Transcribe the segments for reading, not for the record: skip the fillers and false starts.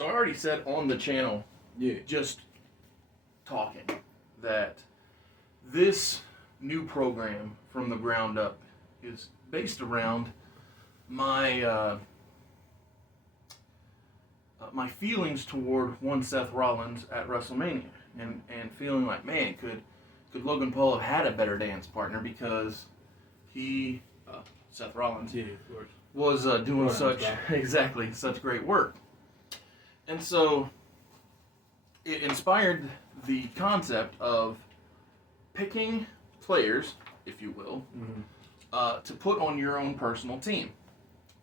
So I already said on the channel, Yeah. just talking, that this new program from the ground up is based around my my feelings toward one Seth Rollins at WrestleMania, and feeling like, man, could Logan Paul have had a better dance partner, because he Seth Rollins Yeah, of course. was doing such great work. And so it inspired the concept of picking players, if you will, to put on your own personal team.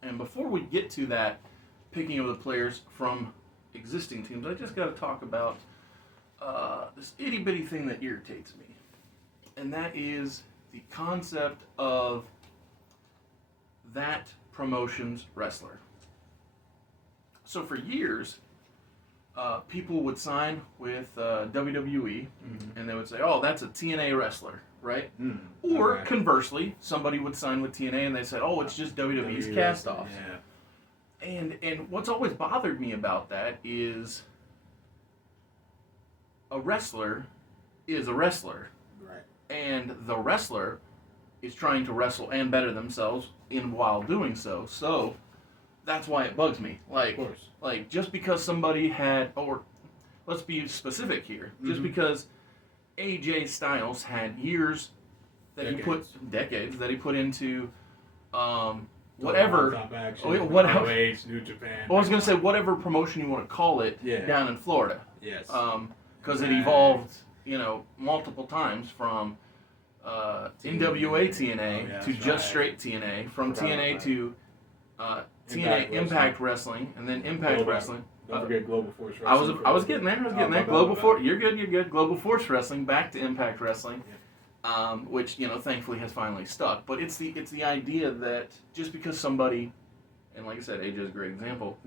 And before we get to that picking of the players from existing teams, I just got to talk about this itty bitty thing that irritates me. And that is the concept of that promotion's wrestler. So for years, people would sign with WWE, and they would say, "Oh, that's a TNA wrestler," right? Or conversely, somebody would sign with TNA, and they said, "Oh, it's just WWE's cast-offs." Yeah. And what's always bothered me about that is a wrestler is a wrestler, Right. and the wrestler is trying to wrestle and better themselves while doing so. So that's why it bugs me. Like, Of course. like just because somebody had, or let's be specific here, just because AJ Styles had years that decades that he put into whatever. Top Action, whatever. ROH, New Japan. Well, I was gonna say whatever promotion you want to call it down in Florida. Yes. Because it evolved, multiple times from NWA TNA to just straight TNA, from TNA to TNA Impact Wrestling, and then Impact Wrestling. Don't forget Global Force Wrestling. I was getting there. Global Force. You're good. Global Force Wrestling back to Impact Wrestling, which thankfully has finally stuck. But it's the idea that just because somebody, and like I said, AJ is a great example,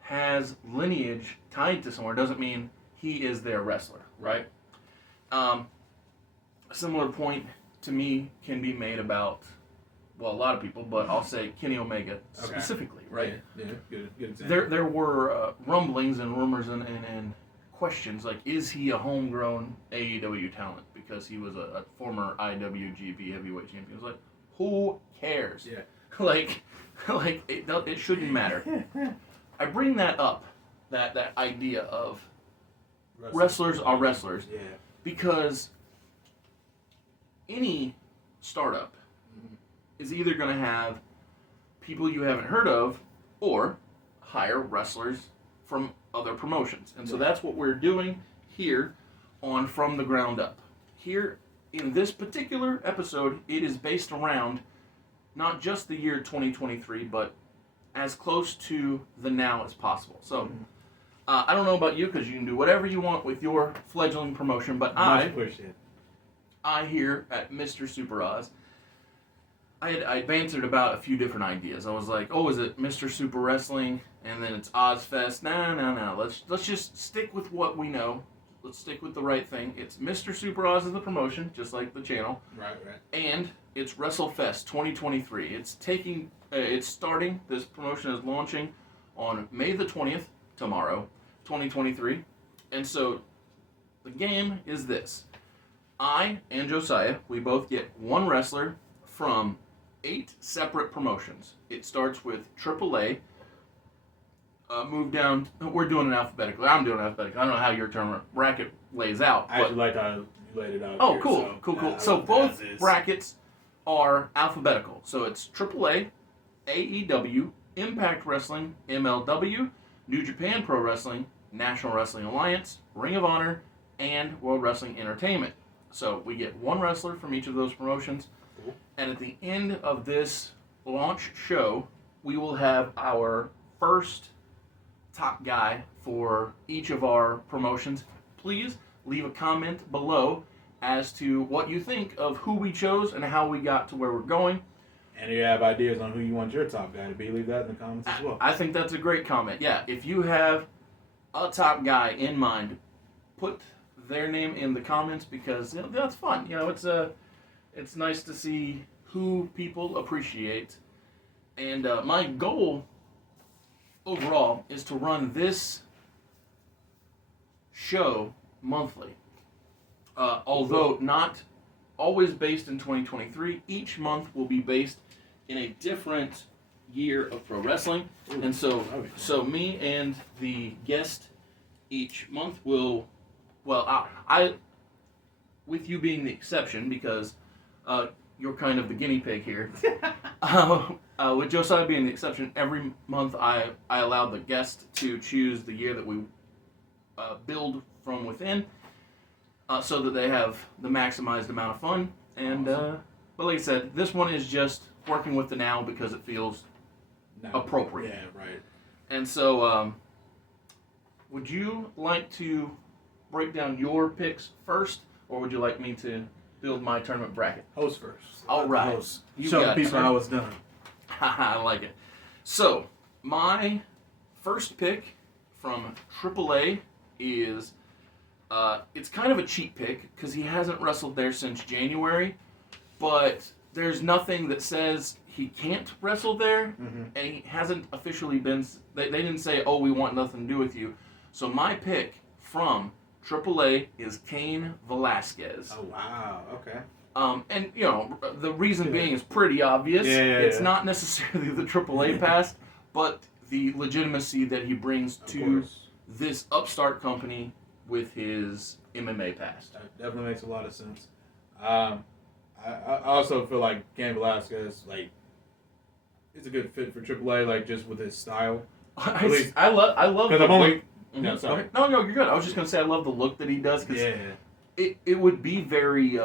has lineage tied to somewhere doesn't mean he is their wrestler, right? A similar point to me can be made about, well, a lot of people, but I'll say Kenny Omega specifically, right? Yeah, good example. There were rumblings and rumors and questions like, is he a homegrown AEW talent because he was a former IWGP heavyweight champion? It was like, who cares? Yeah. like it shouldn't matter. I bring that up, that idea of wrestlers are wrestlers, because any startup is either going to have people you haven't heard of or hire wrestlers from other promotions. And so that's what we're doing here on From the Ground Up. Here in this particular episode, it is based around not just the year 2023, but as close to the now as possible. So I don't know about you, because you can do whatever you want with your fledgling promotion, but I here at Mr. Super Oz, I bantered about a few different ideas. I was like, oh, is it Mr. Super Wrestling? And then it's Ozfest. No. Let's just stick with what we know. Let's stick with the right thing. It's Mr. Super Oz is the promotion, just like the channel. Right. And it's WrestleFest 2023. It's starting. This promotion is launching on May the 20th, tomorrow, 2023. And so the game is this. I and Josiah, we both get one wrestler from 8 separate promotions. It starts with AAA. Move down. We're doing it alphabetically. I'm doing it alphabetically. I don't know how your turn bracket lays out. I actually like how you laid it out. Oh, here, cool. So both brackets are alphabetical. So it's AAA, AEW, Impact Wrestling, MLW, New Japan Pro Wrestling, National Wrestling Alliance, Ring of Honor, and World Wrestling Entertainment. So we get one wrestler from each of those promotions. And at the end of this launch show, we will have our first top guy for each of our promotions. Please leave a comment below as to what you think of who we chose and how we got to where we're going. And if you have ideas on who you want your top guy to be, leave that in the comments as well. I think that's a great comment. Yeah, if you have a top guy in mind, put their name in the comments, because that's fun. It's nice to see who people appreciate. And my goal overall is to run this show monthly. Although not always based in 2023, each month will be based in a different year of pro wrestling. And so me and the guest each month will, well, I with you being the exception because you're kind of the guinea pig here. With Josiah being the exception, every month I allow the guest to choose the year that we build from within, so that they have the maximized amount of fun. And Awesome. But like I said, this one is just working with the now because it feels appropriate. Yeah, right. And so, would you like to break down your picks first, or would you like me to build my tournament bracket? Host first. All right. Host. You Show the got it, people sir. how it's done. I like it. So, my first pick from AAA is, it's kind of a cheap pick because he hasn't wrestled there since January, but there's nothing that says he can't wrestle there, and he hasn't officially been, they didn't say, oh, we want nothing to do with you. So my pick from AAA is Cain Velasquez. Oh, wow. Okay. And, you know, the reason being is pretty obvious. It's Yeah. not necessarily the AAA pass, but the legitimacy that he brings Of to course. this upstart company with his MMA pass. That definitely makes a lot of sense. I also feel like Cain Velasquez, like, is a good fit for AAA, like, just with his style. least- I love Because the I've only... look. No, Mhm. sorry. Okay. No, you're good. I was just going to say I love the look that he does because Yeah. it would be very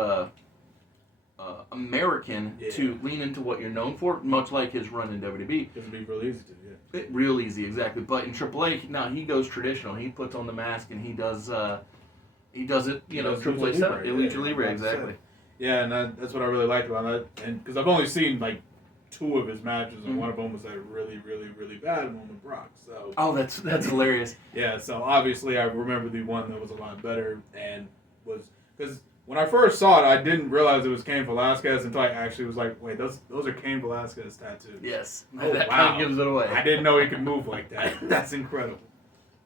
American Yeah. to lean into what you're known for, much like his run in WWE. It'd be real easy to, yeah. Real easy, exactly. But in AAA, now he goes traditional. He puts on the mask and he does it. You know, does AAA Lucha style, Libre, Lucha yeah, Libre, like I exactly. said. Yeah, and that's what I really like about that. And because I've only seen like 2 of his matches, and Mhm. one of them was like really, really, really bad one with Brock. So Oh, that's hilarious. yeah, so obviously I remember the one that was a lot better and was because when I first saw it, I didn't realize it was Cain Velasquez until I actually was like, wait, those are Cain Velasquez tattoos. Yes, Oh, that wow. kind of gives it away. I didn't know he could move like that. That's incredible.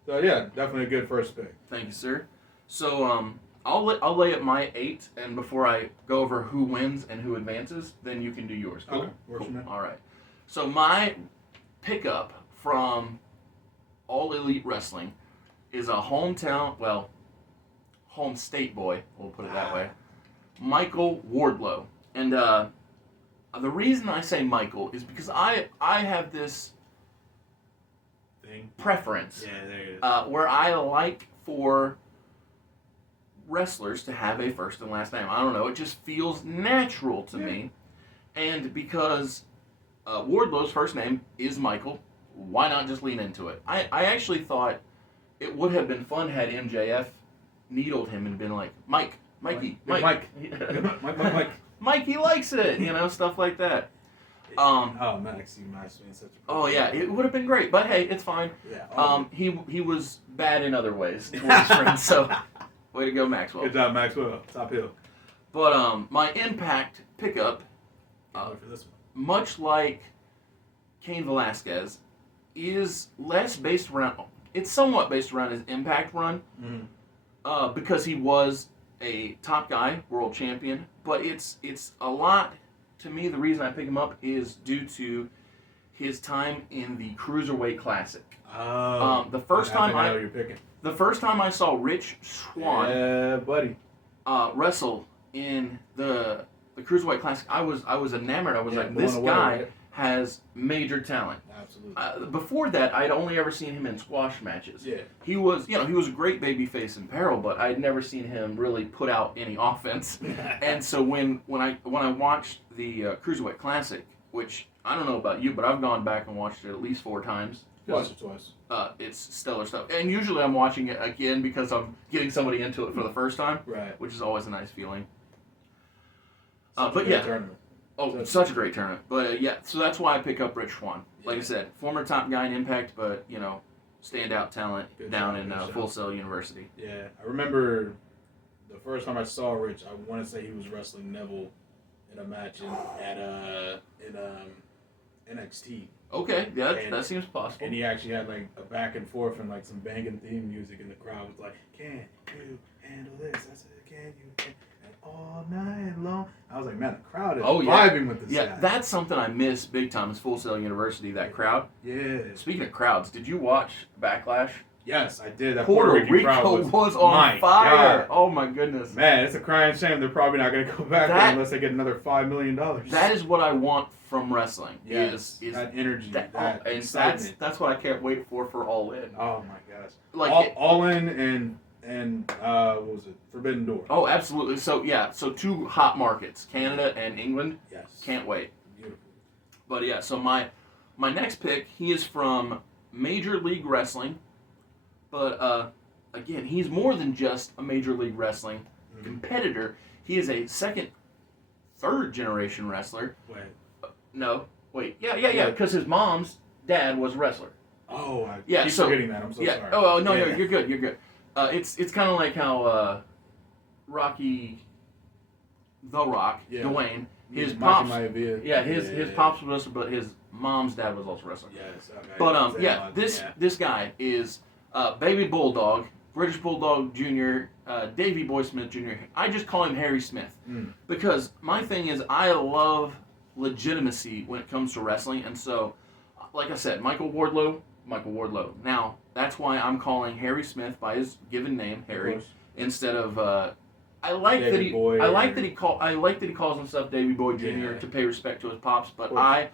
So yeah, definitely a good first pick. Thank you, sir. So I'll lay at my 8, and before I go over who wins and who advances, then you can do yours. Cool? Okay, works for me. All right. So my pickup from All Elite Wrestling is a home state boy, we'll put it that way, Michael Wardlow. And the reason I say Michael is because I have this Thing. preference Yeah, there it is. where I like for wrestlers to have a first and last name. I don't know, it just feels natural to me. And because Wardlow's first name is Michael, why not just lean into it? I actually thought it would have been fun had MJF needled him and been like, Mikey, Mike. Mikey likes it, you know, stuff like that. Oh, Max, you matched me in such a. Oh yeah, it would have been great, but hey, it's fine. Yeah. He was bad in other ways towards his friends, so way to go, Maxwell. Good job, Maxwell. Top hill. But my Impact pickup, Can't wait for this one. much like Cain Velasquez, is less based around. It's somewhat based around his Impact run, because he was a top guy, world champion. But it's a lot. To me, the reason I pick him up is due to his time in the Cruiserweight Classic. The first time I know you're picking. The first time I saw Rich Swann Yeah, buddy. wrestle in the Cruiserweight Classic, I was enamored. I was Yeah, like, blown this away, guy right? has major talent. Absolutely. Before that, I'd only ever seen him in squash matches. Yeah. He was a great babyface in peril, but I'd never seen him really put out any offense. And so when I watched the Cruiserweight Classic, which I don't know about you, but I've gone back and watched it at least 4 times. Watch it twice. It's stellar stuff. And usually I'm watching it again because I'm getting somebody into it for the first time, Right. which is always a nice feeling. Such a But good yeah. tournament. Oh, such a great tournament. But yeah, so that's why I pick up Rich Swann. Like I said, former top guy in Impact, but, you know, standout talent Good down job, in good job. Full Sail University. Yeah, I remember the first time I saw Rich. I want to say he was wrestling Neville in a match in NXT. Okay, yeah, And- that seems possible. And he actually had like a back and forth and like some banging theme music, and the crowd was like, "Can you handle this?" I said, "Can you?" And all night long, I was like, "Man, the crowd is vibing with this Yeah, guy." that's something I miss big time. Is Full Sail University, that crowd. Yeah. Speaking of crowds, did you watch Backlash? Yes, I did. That Puerto Rican crowd Rico was on my fire. God. Oh my goodness. Man, it's a crying shame. They're probably not going to go back there That- unless they get another $5 million. That is what I want from wrestling. Yes, is that energy, that, that and excitement. that's what I can't wait for All In. Oh my gosh! Like all in and what was it? Forbidden Door. oh, absolutely. So yeah, so two hot markets, Canada and England. Yes. Can't wait. Beautiful. But yeah, so my next pick, he is from Major League Wrestling, but again, he's more than just a Major League Wrestling competitor. He is a third generation wrestler. Wait. No, wait, yeah, because his mom's dad was a wrestler. Oh, I Yeah, keep so- forgetting that. I'm so Yeah. sorry. Oh no, Yeah. you're good. You're good. It's kind of like how Rocky, The Rock, Yeah. Dwayne, his Mikey pops. Maivia. Yeah, his pops was a wrestler, but his mom's dad was also a wrestler. Yes. Okay. But yeah, this guy is Baby Bulldog, British Bulldog Jr., Davey Boy Smith Jr. I just call him Harry Smith because my thing is I love legitimacy when it comes to wrestling, and so, like I said, Michael Wardlow. Now that's why I'm calling Harry Smith by his given name, Harry, instead of. I like Davey that he. Boy I like or- that he I like that he calls himself Davey Boy Jr. Yeah. to pay respect to his pops, but course. I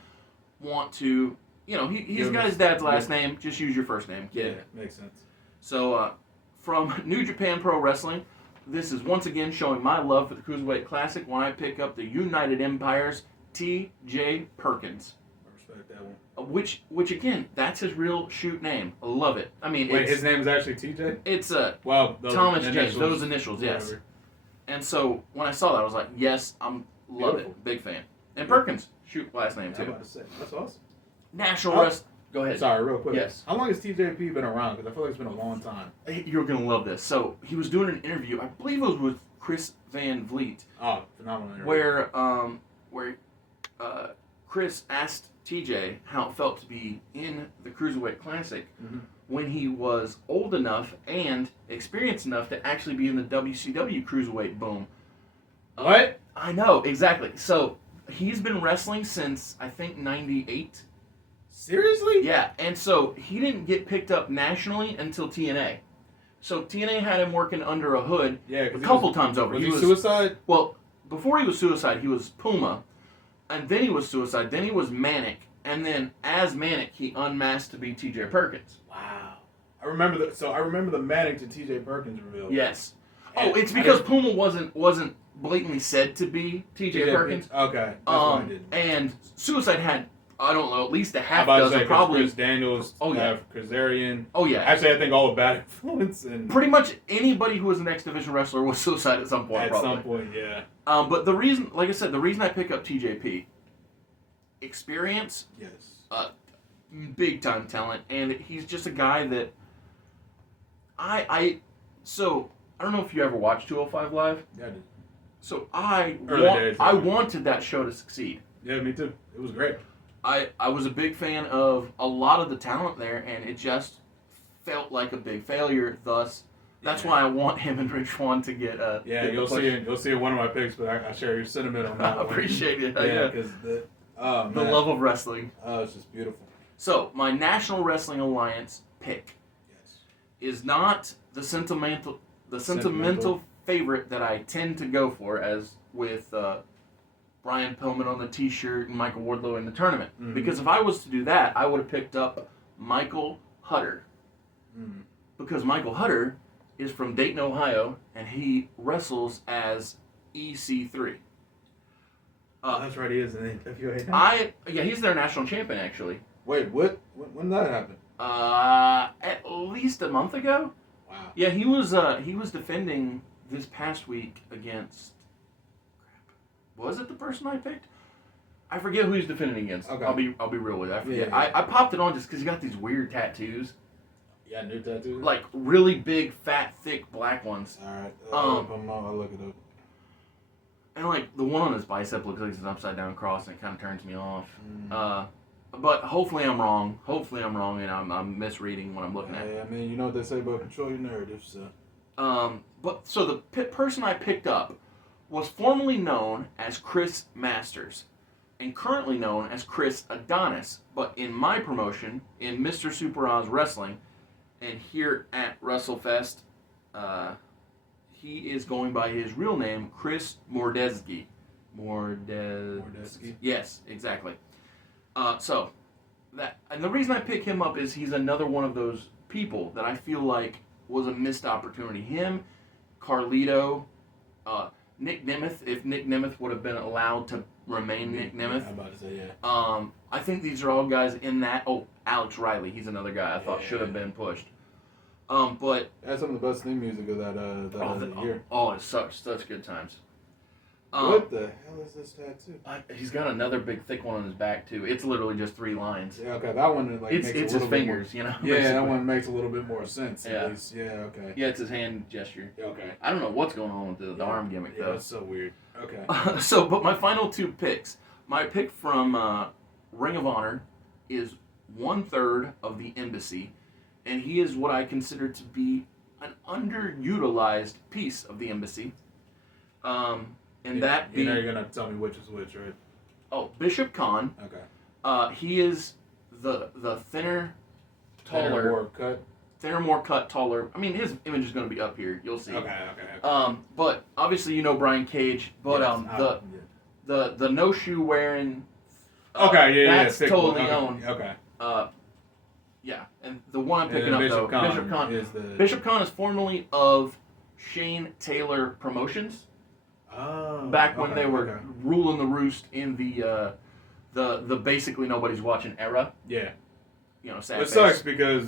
want to. You know, he's Give him got his his- dad's last yeah. name. Just use your first name, Yeah, kid. makes sense. So, from New Japan Pro Wrestling, this is once again showing my love for the Cruiserweight Classic when I pick up the United Empire's T.J. Perkins. I respect that one. Which again, that's his real shoot name. I love it. I mean, Wait, it's his name is actually TJ. it's Well, those Thomas James. initials, Those initials, yes. whatever. And so when I saw that, I was like, yes, love Beautiful. it, big fan. And Perkins, shoot last name I'm too. about to say that's awesome. National Oh. Wrest. Go ahead. Sorry, real quick. Yes. How long has TJP been around? Because I feel like it's been a long time. You're gonna love this. So he was doing an interview. I believe it was with Chris Van Vliet. Oh, phenomenal interview. Where Chris asked TJ how it felt to be in the Cruiserweight Classic Mhm. when he was old enough and experienced enough to actually be in the WCW Cruiserweight boom. What? I know, exactly. So he's been wrestling since, I think, 98. Seriously? Yeah, and so he didn't get picked up nationally until TNA. So TNA had him working under a hood Yeah, a 'cause couple times over. Was He he Suicide? Well, before he was Suicide, he was Puma, and then he was Suicide, then he was Manic, and then as Manic, he unmasked to be TJ Perkins. Wow. I remember the Manic to TJ Perkins reveal. Yes. And Oh, it's I because didn't- Puma wasn't blatantly said to be TJ Perkins. Okay. That's what I did. And Suicide had, I don't know, at least a I'm half about to dozen, say 'cause probably. Chris Daniels. Oh, yeah. Kazarian. Oh yeah. Actually, I think all of Bad Influence and Pretty much anybody who was an X Division wrestler was Suicide at some point. at probably. some point, yeah. But the reason, like I said, the reason I pick up TJP, experience, Yes. big time talent, and he's just a guy that so I don't know if you ever watched 205 Live. Yeah, I did. So I Early days, I yeah. wanted that show to succeed. Yeah, me too. It was great. I was a big fan of a lot of the talent there, and it just felt like a big failure. Thus, that's Yeah. why I want him and Rich Swann to get Yeah, get the you'll push. see. You'll see in one of my picks, but I share your sentiment on that I one. appreciate it. Yeah, because the the love of wrestling. it's just beautiful. So my National Wrestling Alliance pick Yes. is not the sentimental favorite that I tend to go for, as with Brian Pillman on the T-shirt and Michael Wardlow in the tournament. Mhm. Because if I was to do that, I would have picked up Michael Hutter. Mm. Because Michael Hutter is from Dayton, Ohio, and he wrestles as EC3. That's right. He is an NWA now. He's their national champion actually. Wait, what? When did that happen? At least a month ago. Wow. Yeah, he was defending this past week against. Was it the person I picked? I forget who he's defending against. Okay. I'll be real with you. I forget. Yeah. I popped it on just because he got these weird tattoos, Yeah, new tattoo. like really big, fat, thick black ones, All right. I'll look it up. and like the one on his bicep looks like it's an upside down cross, and it kind of turns me off. but hopefully I'm wrong. Hopefully I'm wrong, and I'm misreading what I'm looking at. Yeah, I mean, you know what they say about control your narrative, so. But so the person I picked up was formerly known as Chris Masters and currently known as Chris Adonis. But in my promotion, in Mr. Super Oz Wrestling, and here at WrestleFest, he is going by his real name, Chris Mordezki. Mordezki? Yes, exactly. So, and the reason I pick him up is he's another one of those people that I feel like was a missed opportunity. Him, Carlito, Nick Nemeth, if Nick Nemeth would have been allowed to remain Nick Nemeth. I'm about to say, yeah. I think these are all guys in that. Oh, Alex Riley, he's another guy I thought should have been pushed. But that's some of the best theme music of that year. Oh, it's such good times. What the hell is this tattoo? He's got another big thick one on his back too. It's literally just 3 lines. Yeah, okay, that one It's his fingers, you know. Yeah, basically. That one makes a little bit more sense. Yeah. At least. Yeah, okay. Yeah, it's his hand gesture. Okay. I don't know what's going on with the arm gimmick Yeah, though. that's so weird. Okay. But my final 2 picks. My pick from Ring of Honor is 1/3 of the Embassy, and he is what I consider to be an underutilized piece of the Embassy. And that being, you're gonna tell me which is which, right? Oh, Bishop Khan. Okay. He is the thinner, taller, more cut, taller. I mean, his image is going to be up here. You'll see. Okay. But obviously you know Brian Cage. But the no shoe wearing. That's totally owned. Okay. Yeah, and the one I'm picking up though, Bishop Khan is formerly of Shane Taylor Promotions. Oh. Back when they were ruling the roost in the basically nobody's watching era. Yeah. You know, sad It face. sucks because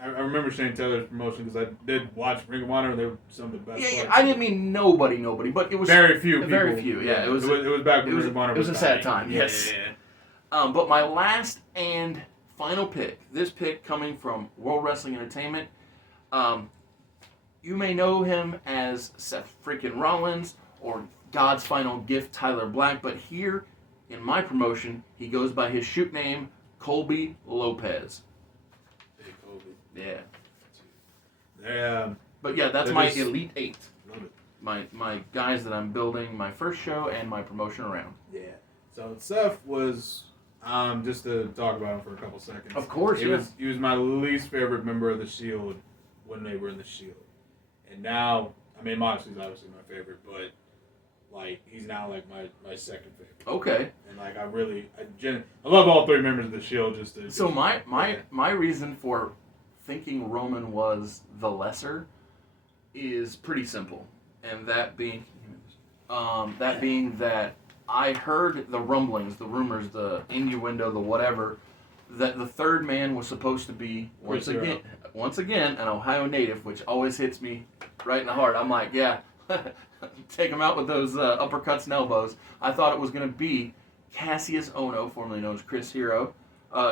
I remember Shane Taylor's promotion because I did watch Ring of Honor and they were some of the best. Yeah, I didn't mean nobody, but it was very few people. Very few. Yeah, it was back when Ring of Honor was a sad time. Yes. Yeah. But my last and final pick, this pick coming from World Wrestling Entertainment. You may know him as Seth freaking Rollins or God's Final Gift, Tyler Black, but here in my promotion, he goes by his shoot name, Colby Lopez. Hey, Colby. Yeah. But yeah, that's my Elite 8. Love it. My guys that I'm building my first show and my promotion around. Yeah. So Seth was, just to talk about him for a couple seconds. Of course, He was my least favorite member of the Shield when they were in the Shield. And now, I mean, Moxley's obviously my favorite, but like he's now like my second favorite. Okay. And like I love all 3 members of the Shield. So my reason for thinking Roman was the lesser is pretty simple, and that being that I heard the rumblings, the rumors, the innuendo, the whatever, that the third man was supposed to be once again an Ohio native, which always hits me right in the heart. I'm like, yeah, take him out with those uppercuts and elbows. I thought it was going to be Cassius Ohno, formerly known as Chris Hero,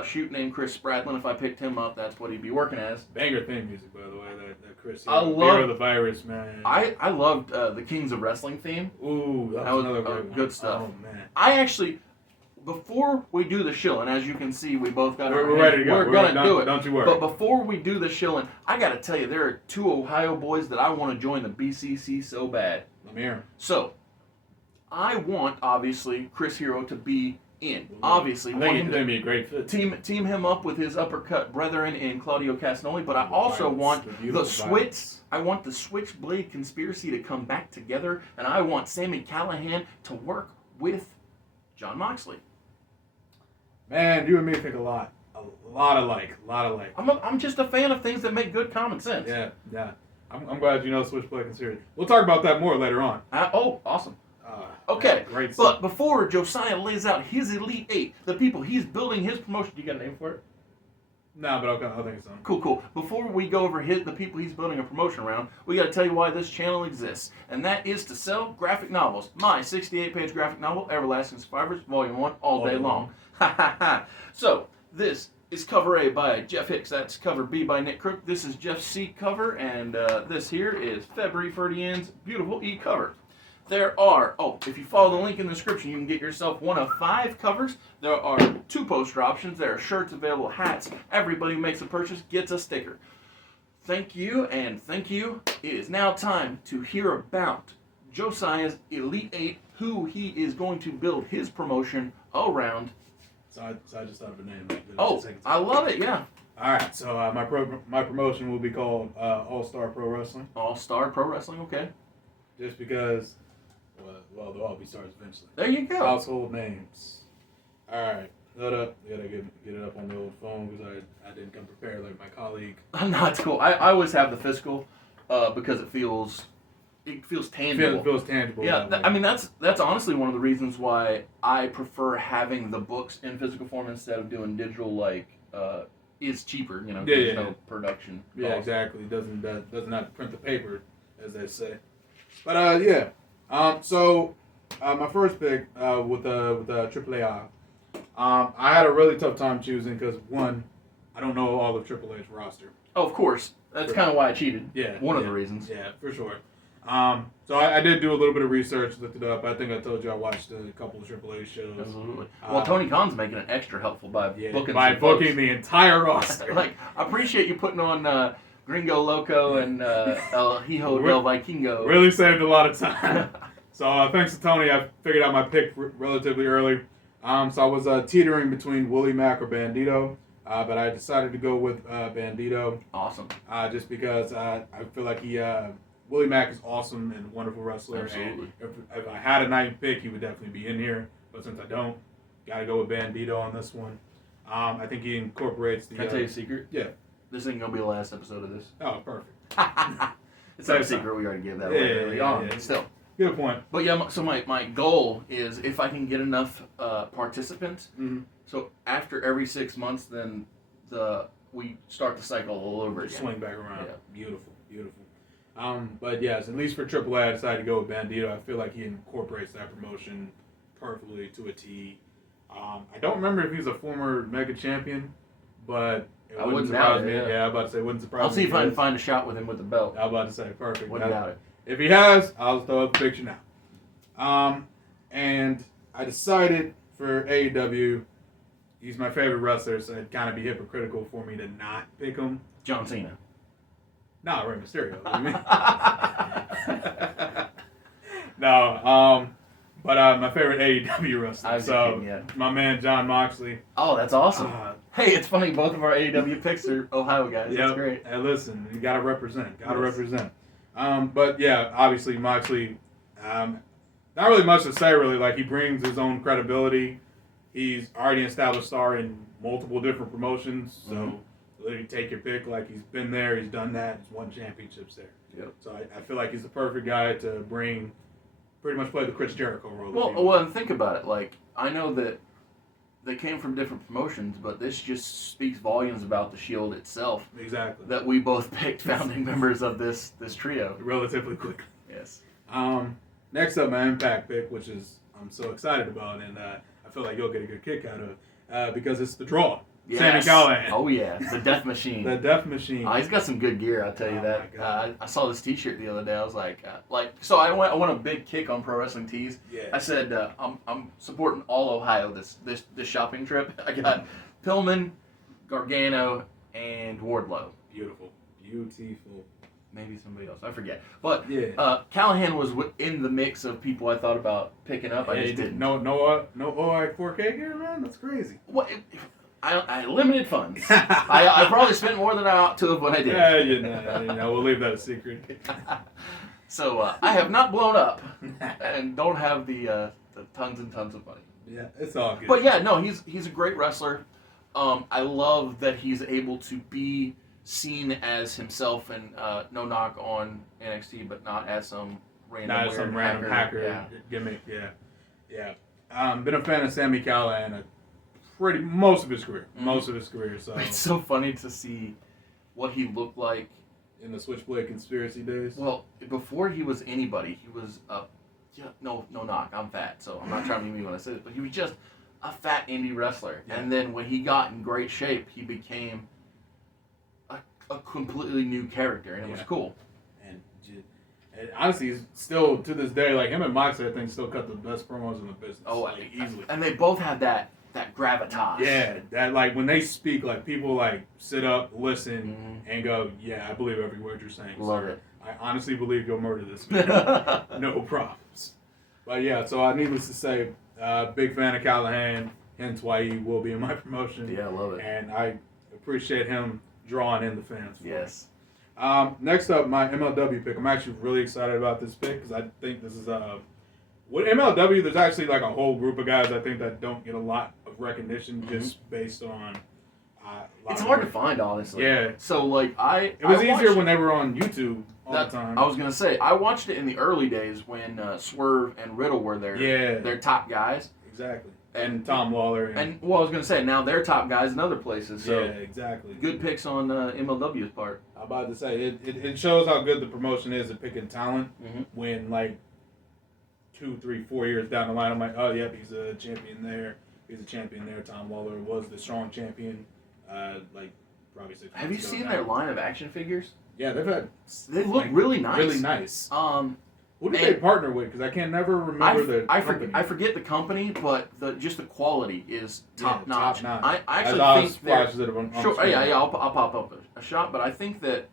shoot named Chris Spradlin. If I picked him up, that's what he'd be working as. Banger theme music, by the way, that Chris Hero. I love the Virus, man. I loved the Kings of Wrestling theme. Ooh, that was another good stuff. Oh man. I actually, before we do the shilling, as you can see, we both got We're ready to go. We're gonna do it. Don't you worry. But before we do the shilling, I gotta tell you, there are 2 Ohio boys that I want to join the BCC so bad. Let me hear 'em. So, I want obviously Chris Hero to be in. Obviously, I think he's gonna be a great fit. Team him up with his uppercut brethren in Claudio Castagnoli, but I also want the Switch. I want the Switchblade Conspiracy to come back together, and I want Sami Callihan to work with Jon Moxley. Man, you and me think a lot alike. I'm just a fan of things that make good common sense. Yeah. I'm glad you know Switchblade Conspiracy. We'll talk about that more later on. Awesome. Okay, great but before Josiah lays out his Elite 8, the people he's building his promotion, you got a name for it? No, but I'll think of something. Cool. Before we go over the people he's building a promotion around, we got to tell you why this channel exists, and that is to sell graphic novels. My 68-page graphic novel, Everlasting Survivors, Volume 1, all day long. So, this is cover A by Jeff Hicks. That's cover B by Nick Crook. This is Jeff C cover, and this here is February Ferdien's beautiful E cover. There are, if you follow the link in the description, you can get yourself one of 5 covers. There are 2 poster options. There are shirts available, hats. Everybody who makes a purchase gets a sticker. Thank you, and thank you. It is now time to hear about Josiah's Elite 8, who he is going to build his promotion around. So I just thought of a name. Like, I love it, yeah. All right, so my promotion will be called All-Star Pro Wrestling. All-Star Pro Wrestling, okay. Just because, well, they'll all be stars eventually. There you go. Household names. All right, hold up. I gotta get it up on the old phone because I didn't come prepared like my colleague. No, it's cool. I always have the physical because it feels tangible. It feels tangible. Yeah, I mean that's honestly one of the reasons why I prefer having the books in physical form instead of doing digital. Like, is cheaper, there's no production. Yeah, cost. exactly. Doesn't have to print the paper, as they say. But yeah. So my first pick with AAA. I had a really tough time choosing because one, I don't know all of AAA's roster. Oh, of course. That's kind of why I cheated. Yeah. One of the reasons. Yeah, for sure. So I did do a little bit of research, looked it up. I think I told you I watched a couple of AAA shows. Absolutely. Well, Tony Khan's making it extra helpful by booking the entire roster. Like, I appreciate you putting on Gringo Loco and El Hijo del Vikingo. Really saved a lot of time. So thanks to Tony, I figured out my pick relatively early. So I was teetering between Willie Mack or Bandito, but I decided to go with Bandito. Awesome. Just because I feel like Willie Mack is awesome and a wonderful wrestler. Absolutely. And if I had a night pick, he would definitely be in here. But since I don't, got to go with Bandito on this one. I think he incorporates the... Can I tell you a secret? Yeah. This ain't going to be the last episode of this. Oh, perfect. It's not a secret. We already gave that away early on. Yeah. Still. Good point. But yeah, so my goal is if I can get enough participants, so after every 6 months, then we start the cycle all over again. Swing back around. Yeah. Beautiful. But yes, at least for AAA, I decided to go with Bandito. I feel like he incorporates that promotion perfectly to a T. I don't remember if he's a former Mega Champion, but it wouldn't surprise me. Yeah, I'm about to say, it wouldn't surprise me. I'll see if I can find a shot with him with the belt. I'm about to say, perfect. Wouldn't doubt it. If he has, I'll throw up the picture now. And I decided for AEW, he's my favorite wrestler, so it'd kind of be hypocritical for me to not pick him. John Cena. No, Rey Mysterio. What do you mean? No, but my favorite AEW wrestler. My man Jon Moxley. Oh, that's awesome. Hey, it's funny. Both of our AEW picks are Ohio guys. Yeah, that's great. Hey, listen, you gotta represent. Represent. But yeah, obviously Moxley. Not really much to say. Really, like he brings his own credibility. He's already an established star in multiple different promotions, so. Literally take your pick. Like he's been there, he's done that, he's won championships there. Yep. So I feel like he's the perfect guy to bring, pretty much play the Chris Jericho role. Well, and think about it. Like I know that they came from different promotions, but this just speaks volumes about the Shield itself. Exactly. That we both picked founding members of this trio relatively quickly. Yes. Next up, my Impact pick, which is I'm so excited about, and I feel like you'll get a good kick out of, because it's the Draw. Yes. Sami Callihan. Oh yeah, the Death Machine. The Death Machine. He's got some good gear, I'll tell you that. My God. I saw this T-shirt the other day. I was like, so I went a big kick on Pro Wrestling Tees. Yeah. I said I'm supporting all Ohio this shopping trip. I got Pillman, Gargano, and Wardlow. Beautiful. Maybe somebody else. I forget. But yeah. Callahan was in the mix of people I thought about picking up. I just didn't. No OI 4K gear, man. That's crazy. What? I had limited funds. I probably spent more than I ought to have when I did. Yeah, we'll leave that a secret. So I have not blown up, and don't have the tons and tons of money. Yeah, it's all good. But yeah, no, he's a great wrestler. I love that he's able to be seen as himself, and no knock on NXT, but not as some random hacker gimmick. Yeah. Been a fan of Sami Callihan most of his career. So it's so funny to see what he looked like in the Switchblade Conspiracy days. Well, before he was anybody, he was no knock. I'm fat, so I'm not trying to be mean when I say this, but he was just a fat indie wrestler. Yeah. And then when he got in great shape, he became a completely new character, and it was cool. And honestly, he's still to this day, like him and Moxley, I think, still cut the best promos in the business. Oh, like, easily. And they both have that gravitas. Yeah, that like when they speak, like people like sit up, listen, and go, "Yeah, I believe every word you're saying." Love it. I honestly believe you'll murder this man. No problems. But yeah, so needless to say, big fan of Callahan. Hence why he will be in my promotion. Yeah, I love it. And I appreciate him drawing in the fans. Yes. Next up, my MLW pick. I'm actually really excited about this pick because I think this is with MLW. There's actually like a whole group of guys I think that don't get a lot of recognition just based on. It's hard to find, honestly. Yeah. So like it was easier when they were on YouTube all the time. I was gonna say I watched it in the early days when Swerve and Riddle were their top guys. Exactly. And Tom Lawler. And well, I was gonna say now they're top guys in other places. So yeah, exactly. Good picks on MLW's part. I'm about to say it shows how good the promotion is at picking talent when like 2, 3, 4 years down the line, I'm like, oh yep, he's a champion there. He's a champion there. Tom Lawler was the strong champion. Like probably 6 Have you months ago seen now. their line of action figures? Yeah, they've had. They look really nice. Really nice. Who did and they partner with? Because I can never remember the. I forget the company, but just the quality is top notch. Top notch. I actually think flashes it on sure. screen. Yeah, I'll pop up a shot, but I think that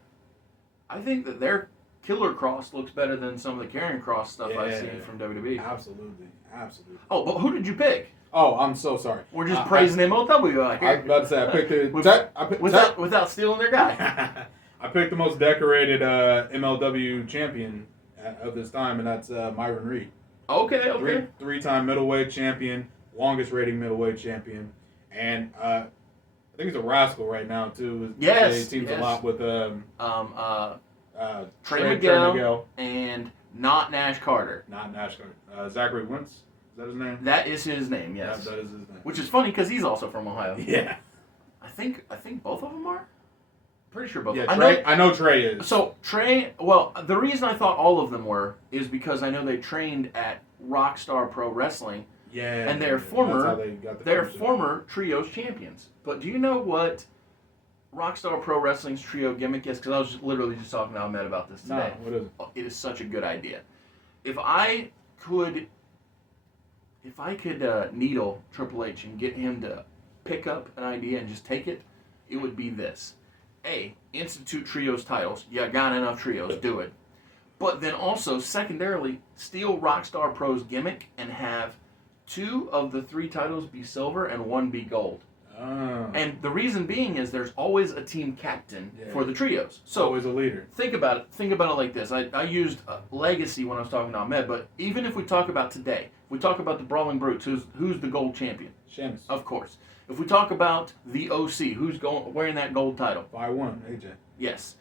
their Killer Cross looks better than some of the Karrion Cross stuff I've seen from WWE. Absolutely. Oh, but who did you pick? Oh, I'm so sorry. We're just praising MLW out here. I was about to say I picked without stealing their guy. I picked the most decorated MLW champion of this time, and that's Myron Reed. Okay. Three-time middleweight champion, longest rating middleweight champion, and I think he's a Rascal right now too. Yes, he teams a lot with Trey Miguel and not Nash Carter. Not Nash Carter. Zachary Wentz. Is that his name? That is his name. Yes. That is his name. Which is funny because he's also from Ohio. Yeah. I think both of them are. Pretty sure both. Yeah, I know Trey is. So Trey, well, the reason I thought all of them were is because I know they trained at Rockstar Pro Wrestling. Yeah. And they're former trios champions. But do you know what Rockstar Pro Wrestling's trio gimmick is? Because I was literally just talking to Ahmed about this today. No, what is it? It is such a good idea. If I could needle Triple H and get him to pick up an idea and just take it, it would be this. Institute trios titles. You got enough trios, do it. But then also, secondarily, steal Rockstar Pro's gimmick and have 2 of the 3 titles be silver and 1 be gold. Oh. And the reason being is there's always a team captain for the trios. So always a leader. Think about it like this. I used Legacy when I was talking to Ahmed, but even if we talk about today, if we talk about the Brawling Brutes, who's the gold champion? Sheamus. Of course. If we talk about the OC, who's wearing that gold title? By 1, AJ. Yes.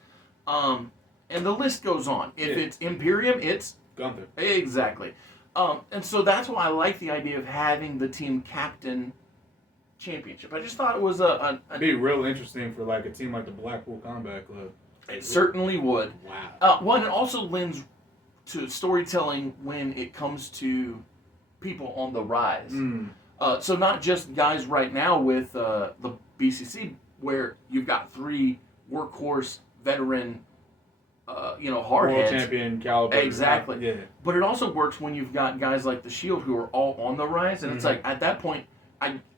And the list goes on. If it's Imperium, it's Gunther. Exactly. And so that's why I like the idea of having the team captain championship. I just thought it was It'd be real interesting for like a team like the Blackpool Combat Club. It certainly would. Wow. One, it also lends to storytelling when it comes to people on the rise. So not just guys right now with the BCC, where you've got 3 workhorse veteran, hardheads. World champion caliber. Exactly. Yeah. But it also works when you've got guys like the Shield who are all on the rise, and it's like at that point,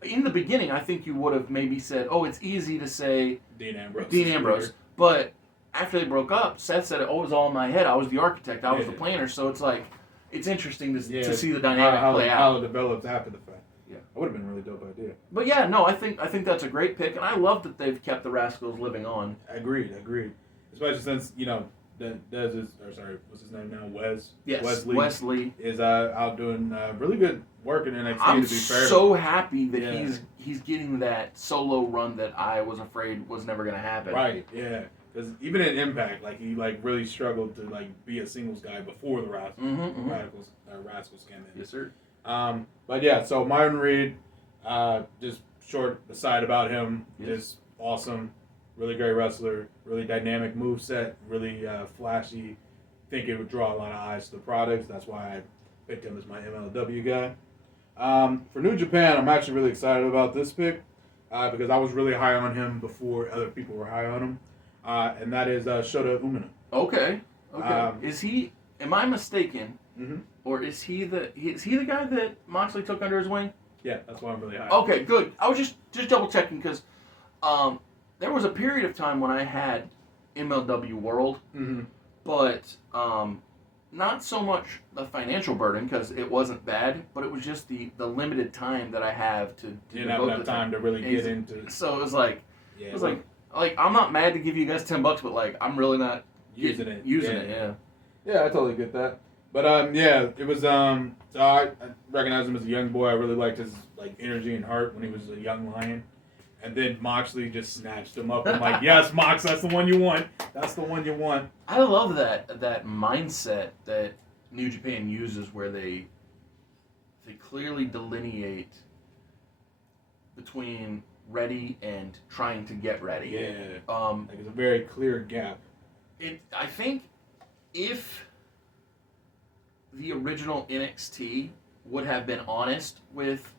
in the beginning, I think you would have maybe said, "Oh, it's easy to say Dean Ambrose." But after they broke up, Seth said, "Oh, it was all in my head. I was the architect. I was the planner." So it's like it's interesting to see the dynamic play out. How it develops after the fact. Yeah, that would have been a really dope idea. But yeah, no, I think that's a great pick, and I love that they've kept the Rascals living on. Agreed. Especially since Dez is, what's his name now? Wes. Yes, Wesley is out doing really good work in NXT. I'm to be fair, so happy that he's getting that solo run that I was afraid was never going to happen. Right. Yeah. Because even in Impact, like he really struggled to be a singles guy before the Rascals came in. Yes, sir. But yeah, so Myron Reed, just short aside about him, just awesome. Really great wrestler, really dynamic moveset, really flashy. Think it would draw a lot of eyes to the products. That's why I picked him as my MLW guy. For New Japan, I'm actually really excited about this pick because I was really high on him before other people were high on him, and that is Shota Umino. Okay. Is he am I mistaken? Mm-hmm. Or is he the guy that Moxley took under his wing? Yeah, that's why I'm really high. Okay, good. I was just double checking because there was a period of time when I had MLW World, Mm-hmm. but not so much the financial burden because it wasn't bad, but it was just the limited time that I have to You didn't devote have enough time to really get into. So it was like Yeah, like I'm not mad to give you guys $10, but like I'm really not using it. Using it, yeah. Yeah, I totally get that. But yeah, it was so I recognized him as a young boy. I really liked his like energy and heart when he was a young lion. And then Moxley just snatched him up. I'm like, yes, Mox, that's the one you want. That's the one you want. I love that mindset that New Japan uses, where they clearly delineate between ready and trying to get ready. Yeah. Like it's a very clear gap. I think if the original NXT would have been honest with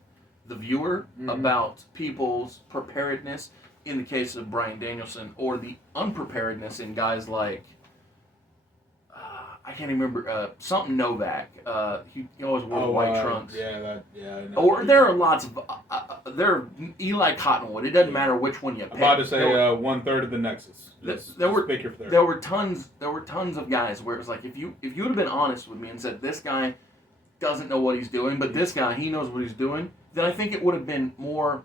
the viewer about people's preparedness in the case of Bryan Danielson, or the unpreparedness in guys like I can't even remember something Novak. He always wore white trunks. Yeah. Or there are lots of Eli Cottonwood. It doesn't matter which one you pick. I'm about to say 1/3 of the Nexus. There were tons of guys where it was like if you would have been honest with me and said this guy doesn't know what he's doing, but this guy he knows what he's doing, then I think it would have been more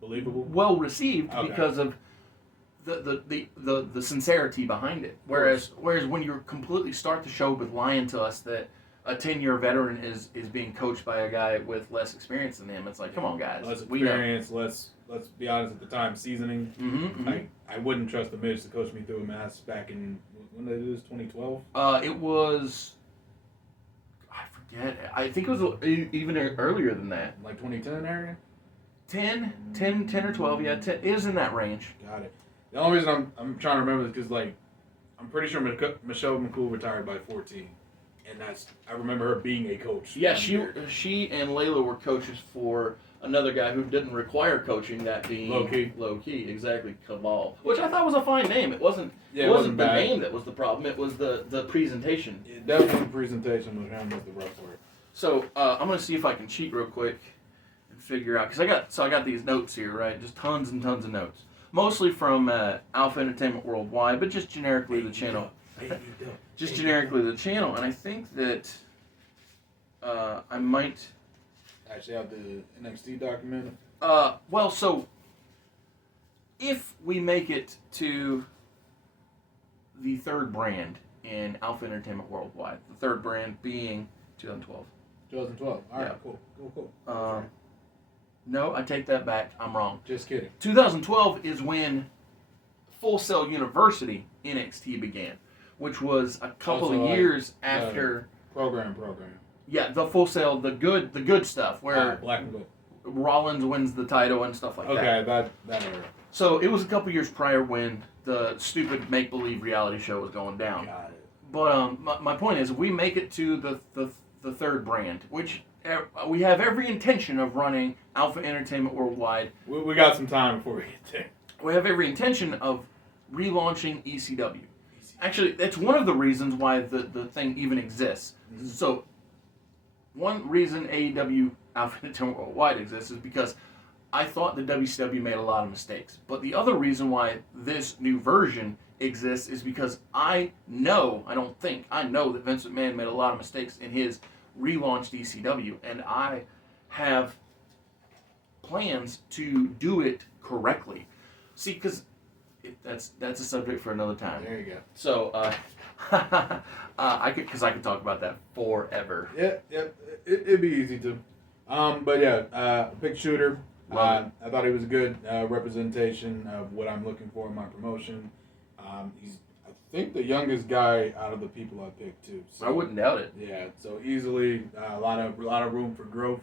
believable, well received because of the sincerity behind it. Whereas when you completely start the show with lying to us that a 10-year veteran is being coached by a guy with less experience than him, it's like, come on, guys. Less experience, let's be honest, at the time, seasoning. I wouldn't trust the Miz to coach me through a match back in, when did they do this, 2012? It was, I forget, I think it was even earlier than that. Like 2010 area? 10 or 12, yeah, 10, it was in that range. Got it. The only reason I'm trying to remember this because, like, I'm pretty sure Michelle McCool retired by 14. And I remember her being a coach. Yeah, she and Layla were coaches for another guy who didn't require coaching, that being Low Key, exactly, Cabal. Which I thought was a fine name. It wasn't the name that was the problem, it was the presentation. Yeah, definitely the presentation with him was the rough part. So I'm gonna see if I can cheat real quick and figure out, because I got these notes here, right? Just tons and tons of notes. Mostly from Alpha Entertainment Worldwide, but just generically the channel. Just generically the channel, and I think that I might actually have the NXT document. Well, so if we make it to the third brand in Alpha Entertainment Worldwide, the third brand being 2012. 2012. All right, yeah. Cool. No, I take that back. I'm wrong. Just kidding. 2012 is when Full Sail University NXT began, which was a couple of years after program. Yeah, the Full Sail, the good stuff where Black and Gold. Rollins wins the title and stuff like that. Okay, that era. So it was a couple years prior when the stupid make believe reality show was going down. Got it. But my point is, we make it to the third brand, which we have every intention of running Alpha Entertainment Worldwide. We got some time before we get there. We have every intention of relaunching ECW. Actually, that's one of the reasons why the thing even exists. Mm-hmm. So, one reason AEW Alpha Entertainment Worldwide exists is because I thought the WCW made a lot of mistakes. But the other reason why this new version exists is because I know that Vince McMahon made a lot of mistakes in his relaunched ECW, and I have plans to do it correctly. See, because that's a subject for another time. There you go. So, I could talk about that forever. Yeah, it'd be easy to. But yeah, big shooter. I thought he was a good representation of what I'm looking for in my promotion. He's, I think, the youngest guy out of the people I picked too. So, I wouldn't doubt it. Yeah, so easily a lot of room for growth.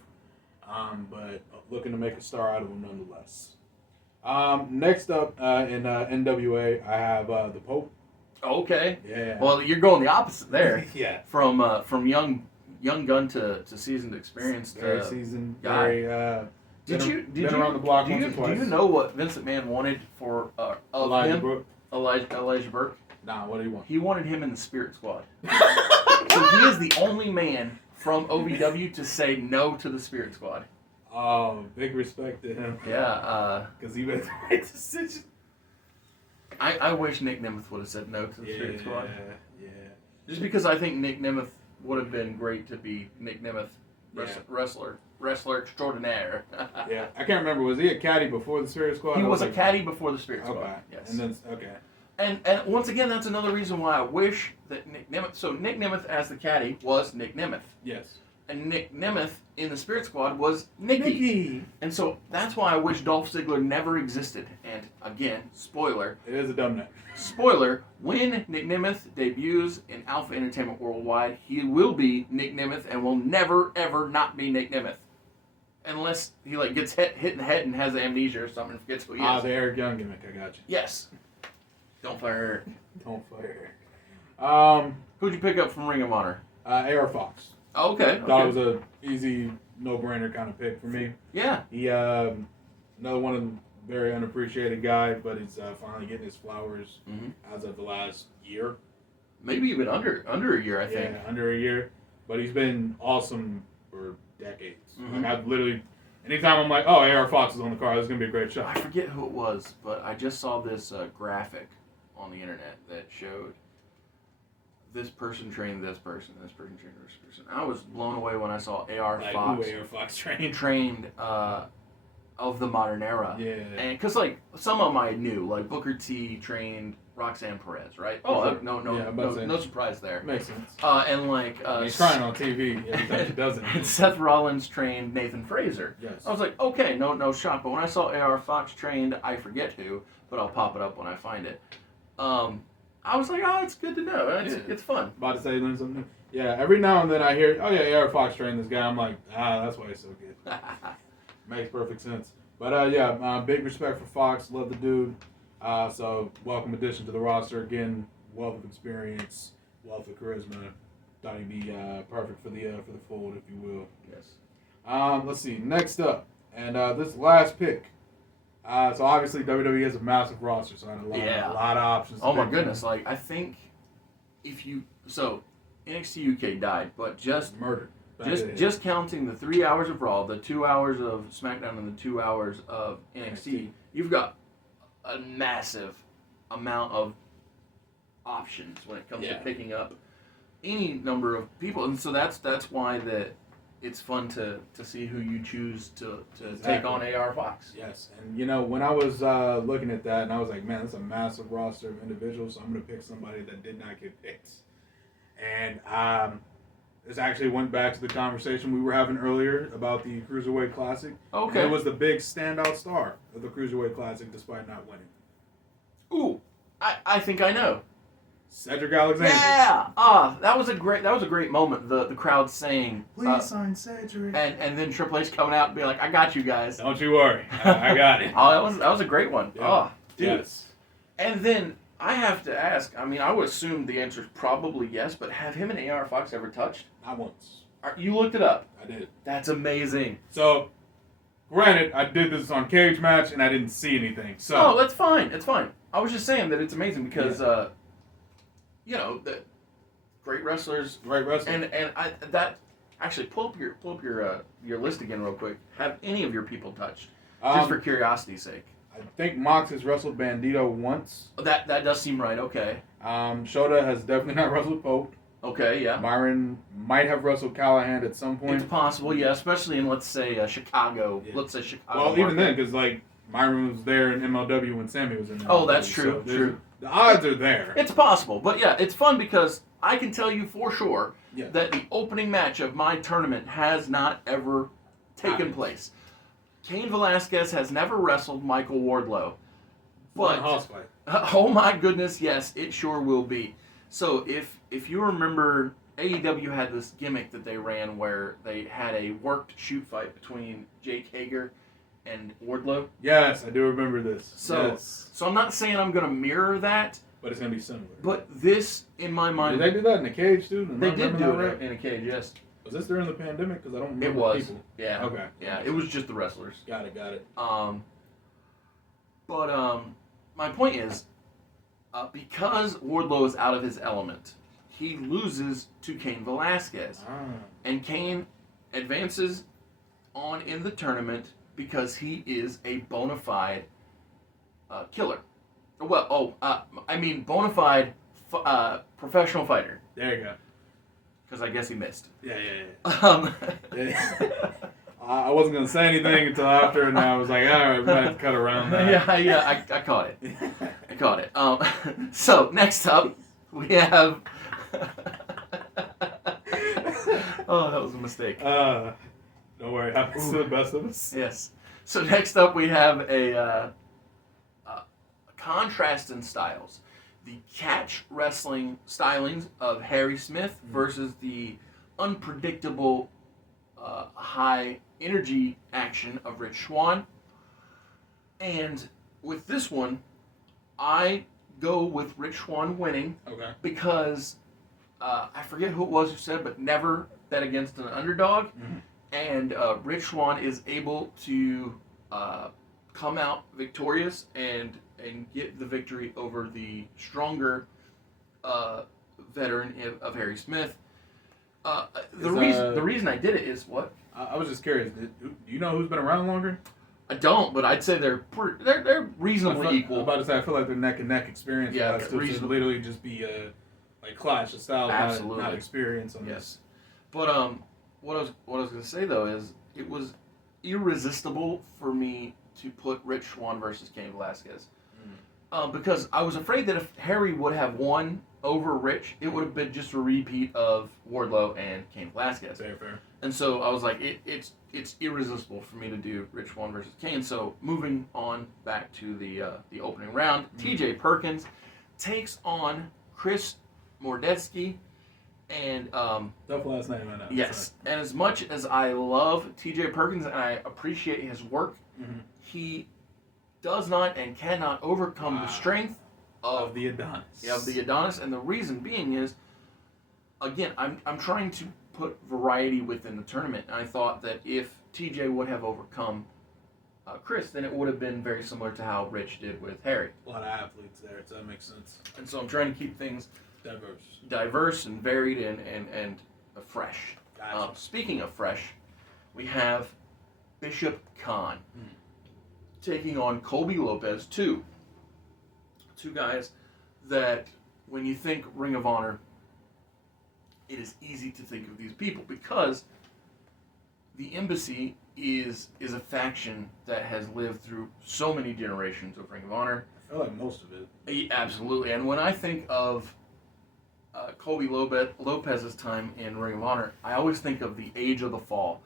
But looking to make a star out of him nonetheless. Next up in NWA, I have the Pope. Okay. Yeah. Well, you're going the opposite there. Yeah. From young gun to seasoned experienced. Very seasoned. Guy. Very. Did around the block once or twice. Do you know what Vince McMahon wanted for Elijah Burke? Elijah Burke? Nah, what do you want? He wanted him in the Spirit Squad. So he is the only man from OVW to say no to the Spirit Squad. Oh, big respect to him. Yeah, Because he made the right decision. I wish Nick Nemeth would have said no to the Spirit Squad. Yeah. Just because I think Nick Nemeth would have been great to be Nick Nemeth, wrestler extraordinaire. Yeah, I can't remember. Was he a caddy before the Spirit Squad? He was a caddy before the Spirit Squad. Okay. Yes. And then okay. And once again, that's another reason why I wish that Nick Nemeth. So Nick Nemeth as the caddy was Nick Nemeth, Yes. and Nick Nemeth in the Spirit Squad was Nicky. And so that's why I wish Dolph Ziggler never existed. And again, spoiler. It is a dumb name. Spoiler, when Nick Nemeth debuts in Alpha Entertainment Worldwide, he will be Nick Nemeth and will never, ever not be Nick Nemeth. Unless he gets hit in the head and has amnesia or something and forgets who he is. The Eric Young gimmick, I got you. Yes. Don't fire Eric. Don't fire. Who'd you pick up from Ring of Honor? AR Fox. Oh, okay. Thought it was a easy, no-brainer kind of pick for me. Yeah. He, another one of the very unappreciated guy, but he's finally getting his flowers as of the last year. Maybe even under a year, I think. Yeah, under a year. But he's been awesome for decades. Like, I've literally, anytime I'm like, oh, AR Fox is on the card, this is going to be a great show. I forget who it was, but I just saw this graphic on the internet that showed this person trained this person, this person trained this person. I was blown away when I saw AR Fox. Who AR Fox trained Of the modern era. Yeah. And because some of them I knew, like Booker T trained Roxanne Perez, right? No surprise there. Makes sense. And he's crying on TV every time he does it. And Seth Rollins trained Nathan Fraser. Yes. I was like, okay, no shock. But when I saw AR Fox trained, I forget who, but I'll pop it up when I find it. I was like, oh, it's good to know. It's fun. About to say learn something new. Yeah, every now and then I hear, oh yeah, AR Fox trained this guy. I'm like, that's why he's so good. Makes perfect sense. But big respect for Fox. Love the dude. So welcome addition to the roster. Again, wealth of experience, wealth of charisma. Thought he'd be perfect for the fold, if you will. Yes. Let's see. Next up, and this last pick. So obviously WWE has a massive roster, so I had a lot of options. Oh my goodness! Like I think NXT UK died, but just murdered. Just counting the 3 hours of Raw, the 2 hours of SmackDown, and the 2 hours of NXT, you've got a massive amount of options when it comes to picking up any number of people, and so that's why it's fun to see who you choose to take on AR Fox. Yes, and when I was looking at that, and I was like, man, that's a massive roster of individuals, so I'm going to pick somebody that did not get picked. And this actually went back to the conversation we were having earlier about the Cruiserweight Classic. Okay. And it was the big standout star of the Cruiserweight Classic despite not winning. Ooh, I think I know. Cedric Alexander. Yeah. That was a great moment. The crowd saying, "Please sign Cedric." And then Triple H coming out and being like, "I got you guys. Don't you worry, I got it." That was a great one. Yeah. Oh, dude. Yes. And then I have to ask. I mean, I would assume the answer is probably yes, but have him and AR Fox ever touched? Not once. You looked it up. I did. That's amazing. So, granted, I did this on Cage Match and I didn't see anything. So. That's fine. It's fine. I was just saying that it's amazing because, the great wrestlers. Great wrestler. And that actually pull up your list again real quick. Have any of your people touched? Just for curiosity's sake. I think Mox has wrestled Bandito once. That does seem right. Okay. Shota has definitely not wrestled Pope. Okay, yeah. Myron might have wrestled Callahan at some point. It's possible, yeah, especially in, let's say, Chicago. Yeah. Let's say Chicago. Well, even then, because, Myron was there in MLW when Sammy was in MLW. Oh, that's true, so true. The odds are there. It's possible, but yeah, it's fun because I can tell you for sure that the opening match of my tournament has not ever taken place. Cain Velasquez has never wrestled Michael Wardlow. But, house fight. Oh my goodness, yes, it sure will be. So if you remember, AEW had this gimmick that they ran where they had a worked shoot fight between Jake Hager and Wardlow. Yes, I do remember this. So I'm not saying I'm going to mirror that. But it's going to be similar. But this, in my mind... Did they do that in a cage, too? They did do it in a cage, yes. Was this during the pandemic? Because I don't remember It was. people. Yeah. Okay. Yeah, it was just the wrestlers. Got it. My point is, because Wardlow is out of his element, he loses to Cain Velasquez. And Cain advances on in the tournament because he is a bona fide killer. Well, I mean bona fide professional fighter. There you go. Because I guess he missed. Yeah. Yeah. I wasn't going to say anything until after, and I was like, all right, we might have to cut around that. I caught it. I caught it. So, next up, we have... Oh, that was a mistake. Don't worry, happens to the best of us. Yes. So, next up, we have a contrast in styles. The catch wrestling stylings of Harry Smith versus the unpredictable high energy action of Rich Swann. And with this one, I go with Rich Swann winning. Okay. Because I forget who it was who said, but never bet against an underdog. Mm-hmm. And Rich Swann is able to come out victorious and get the victory over the stronger veteran of Harry Smith. The reason I did it is what? I was just curious. Do you know who's been around longer? I don't, but I'd say they're reasonably equal. I'm about to say I feel like they're neck and neck experience. Yeah, but still should literally just be a like clash of styles, Absolutely. not experience on Yes. this. But what I was gonna say though is it was irresistible for me to put Rich Swann versus Cain Velasquez. Because I was afraid that if Harry would have won over Rich, it would have been just a repeat of Wardlow and Cain Velasquez. Fair. And so I was like, it's irresistible for me to do Rich Swann versus Cain. So moving on back to the opening round, T.J. Perkins takes on Chris Mordetsky, and Tough last name, I know. yes, and as much as I love T.J. Perkins and I appreciate his work, he does not and cannot overcome the strength Of the Adonis. of the Adonis, and the reason being is, again, I'm trying to put variety within the tournament, and I thought that if TJ would have overcome Chris, then it would have been very similar to how Rich did with Harry. A lot of athletes there, so that makes sense. And so I'm trying to keep things Diverse. diverse and varied and fresh. Gotcha. Speaking of fresh, we have Bishop Khan taking on Colby Lopez, two guys that when you think Ring of Honor, it is easy to think of these people because the Embassy is a faction that has lived through so many generations of Ring of Honor. I feel like most of it. Absolutely. And when I think of Colby Lopez's time in Ring of Honor, I always think of the Age of the Fall.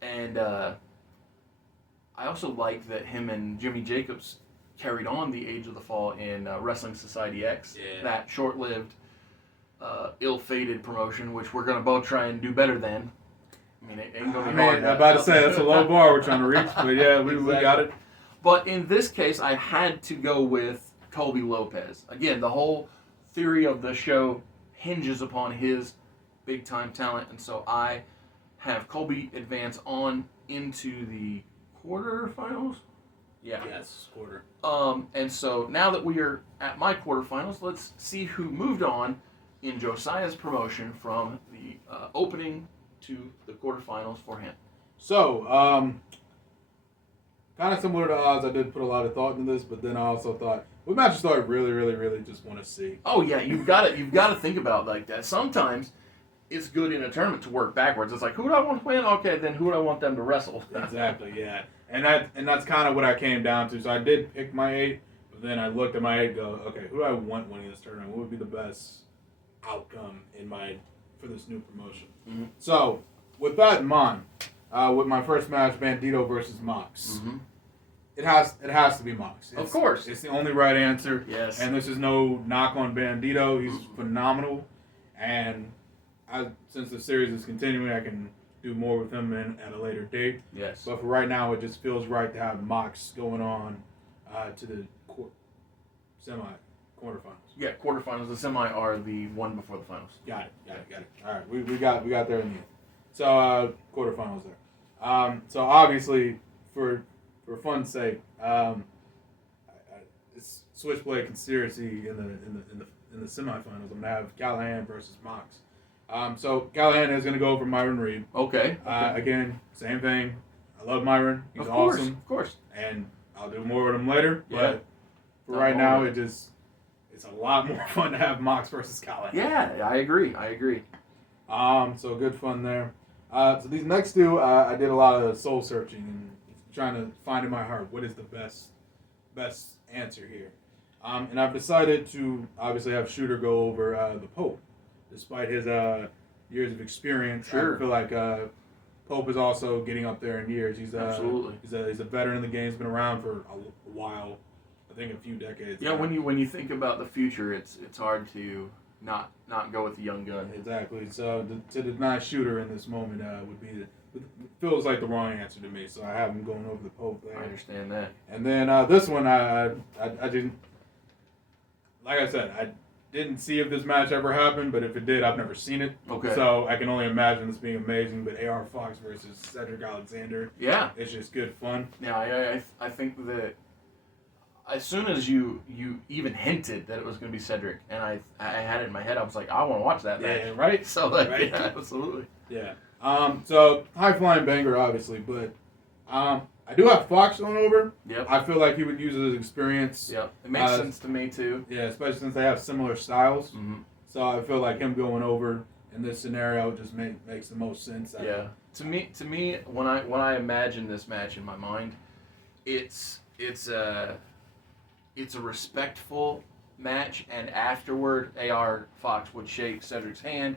And I also like that him and Jimmy Jacobs carried on the Age of the Fall in Wrestling Society X. Yeah. That short-lived, ill-fated promotion, which we're going to both try and do better than. I mean, it ain't going to be hard. I'm about to say that's a low bar we're trying to reach, but yeah, we got it. But in this case, I had to go with Colby Lopez. Again, the whole theory of the show hinges upon his big-time talent, and so I have Colby advance on into the quarterfinals. Yeah. Yes, quarter. And so now that we are at my quarterfinals, let's see who moved on in Josiah's promotion from the opening to the quarterfinals for him. So, kind of similar to Oz, I did put a lot of thought into this, but then I also thought, what matches do I really just want to see? Oh yeah, you've got to think about it like that. Sometimes it's good in a tournament to work backwards. It's like, who do I want to win? Okay, then who do I want them to wrestle? Exactly, yeah. And that's kind of what I came down to. So I did pick my 8, but then I looked at my 8 and go, okay, who do I want winning this tournament? What would be the best outcome for this new promotion? Mm-hmm. So, with that in mind, with my first match, Bandito versus Mox, it has to be Mox. Of course. It's the only right answer. Yes. And this is no knock on Bandito. He's phenomenal. And since the series is continuing, I can do more with him at a later date. Yes. But for right now, it just feels right to have Mox going on to the quarterfinals. Yeah, quarterfinals. The semi are the one before the finals. Got it. All right, we got there in the end. So quarterfinals there. So obviously, for fun's sake, it's Switchblade Conspiracy in the semifinals. I'm gonna have Callahan versus Mox. So Callahan is gonna go over Myron Reed. Okay. Again, same thing. I love Myron. He's Of course, awesome, of course. and I'll do more with him later. Yeah. But for Not right more now, of it's a lot more fun to have Mox versus Callahan. Yeah, I agree. So good fun there. So these next two, I did a lot of soul searching and trying to find in my heart what is the best answer here. And I've decided to obviously have Shooter go over the Pope, despite his years of experience. Sure. I feel like Pope is also getting up there in years. Absolutely. He's a veteran in the game. He's been around for a while. I think a few decades. Yeah, when you think about the future, it's hard to not go with the young gun. Exactly. So to deny Shooter in this moment feels like the wrong answer to me. So I have him going over the Pope there. I understand that. And then this one I didn't. Like I said, I didn't see if this match ever happened, but if it did, I've never seen it. Okay. So I can only imagine this being amazing. But AR Fox versus Cedric Alexander. Yeah. It's just good fun. Yeah, I think that as soon as you even hinted that it was going to be Cedric, and I had it in my head, I was like, I want to watch that match. Yeah, right? So, like, Right. yeah, absolutely. Yeah. So high flying banger, obviously, but I do have Fox on over. Yep. I feel like he would use his experience. Yep. It makes sense to me, too. Yeah, especially since they have similar styles. Mm-hmm. So I feel like him going over in this scenario just makes the most sense. Yeah. To me, when I imagine this match in my mind, it's a respectful match, and afterward, AR Fox would shake Cedric's hand.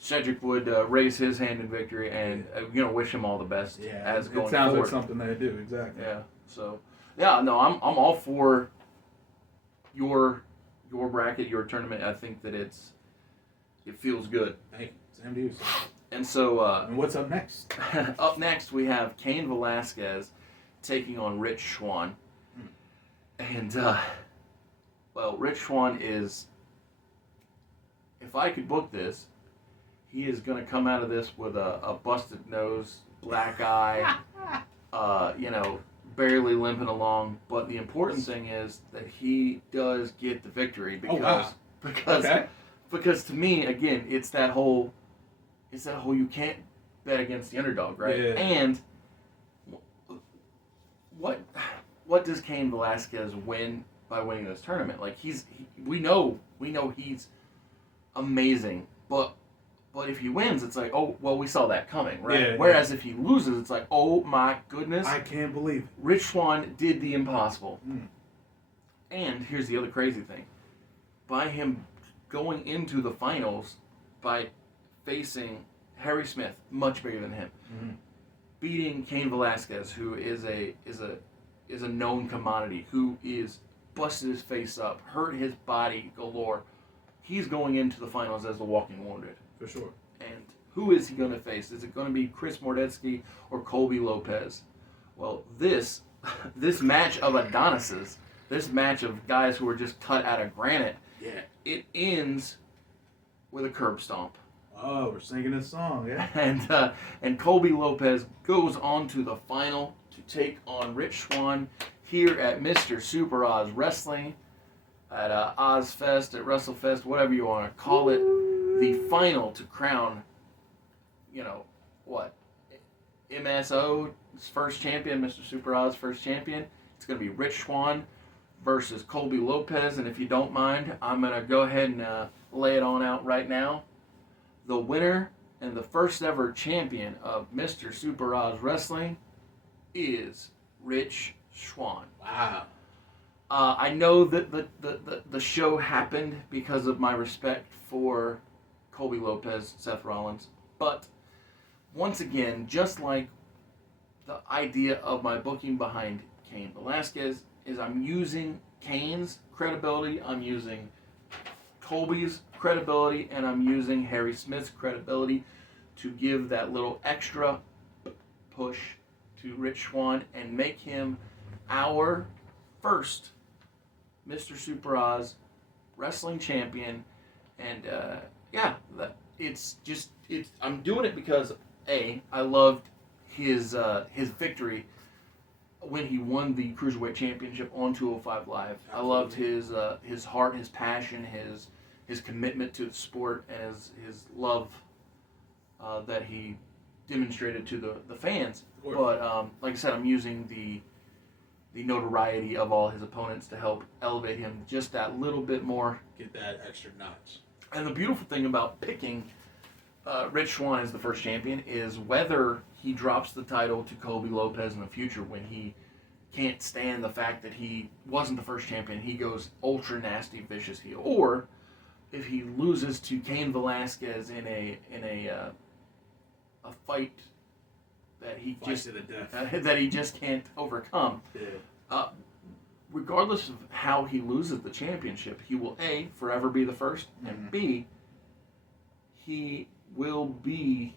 Cedric would raise his hand in victory and wish him all the best as going it sounds forward. like something they do exactly. Yeah. So, yeah, no, I'm all for your bracket, your tournament. I think that it feels good. Thank you. Same to you, sir. And so, And what's up next? up next we have Cain Velasquez taking on Rich Swann. And Rich Swann is, if I could book this, he is going to come out of this with a busted nose, black eye, barely limping along. But the important thing is that he does get the victory because to me, again, it's that whole you can't bet against the underdog, right? Yeah. And what does Cain Velasquez win by winning this tournament? Like we know he's amazing, but if he wins, it's like, oh, well, we saw that coming, right? Yeah, Whereas if he loses, it's like, oh my goodness, I can't believe it. Rich Swann did the impossible. Mm. And here's the other crazy thing: by him going into the finals, by facing Harry Smith, much bigger than him, beating Cain Velasquez, who is a known commodity, who is busted his face up, hurt his body galore. He's going into the finals as the walking wounded. For sure. And who is he going to face? Is it going to be Chris Mordetsky or Colby Lopez? Well, this match of Adonises, this match of guys who are just cut out of granite, it ends with a curb stomp. Oh, we're singing this song, yeah. And Colby Lopez goes on to the final to take on Rich Swann here at Mr. Super Oz Wrestling, at Ozfest, at WrestleFest, whatever you want to call it. The final to crown, MSO's first champion, Mr. Super Oz first champion. It's going to be Rich Swann versus Colby Lopez. And if you don't mind, I'm going to go ahead and lay it on out right now. The winner and the first ever champion of Mr. Super Oz Wrestling is Rich Swann. Wow. I know that the show happened because of my respect for Colby Lopez, Seth Rollins, but once again, just like the idea of my booking behind Cain Velasquez, is I'm using Cain's credibility, I'm using Colby's credibility, and I'm using Harry Smith's credibility to give that little extra push to Rich Swann and make him our first Mr. Super Oz wrestling champion. And I'm doing it because I loved his victory when he won the Cruiserweight Championship on 205 Live. I loved his heart, his passion, his commitment to the sport, and his love that he demonstrated to the fans. But like I said, I'm using the notoriety of all his opponents to help elevate him just that little bit more. Get that extra notch. And the beautiful thing about picking Rich Swann as the first champion is whether he drops the title to Colby Lopez in the future when he can't stand the fact that he wasn't the first champion, he goes ultra nasty, vicious heel, or if he loses to Cain Velasquez in a fight that he to the death. that he just can't overcome. Yeah. Regardless of how he loses the championship, he will A, forever be the first, and B, he will be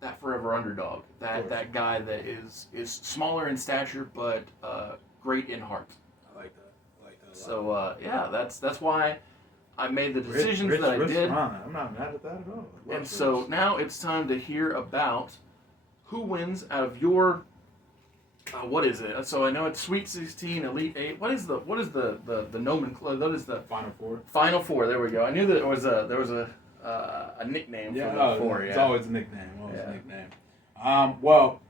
that forever underdog. That guy that is smaller in stature but great in heart. I like that. So yeah, that's why I made the decisions that I did. I'm not mad at that at all. And so now it's time to hear about who wins out of your what is it? So I know it's Sweet 16, Elite 8. What is the nomenclature? What is the Final Four? Final Four. There we go. I knew that there was a nickname for the four. It's Yeah. always a nickname. Well,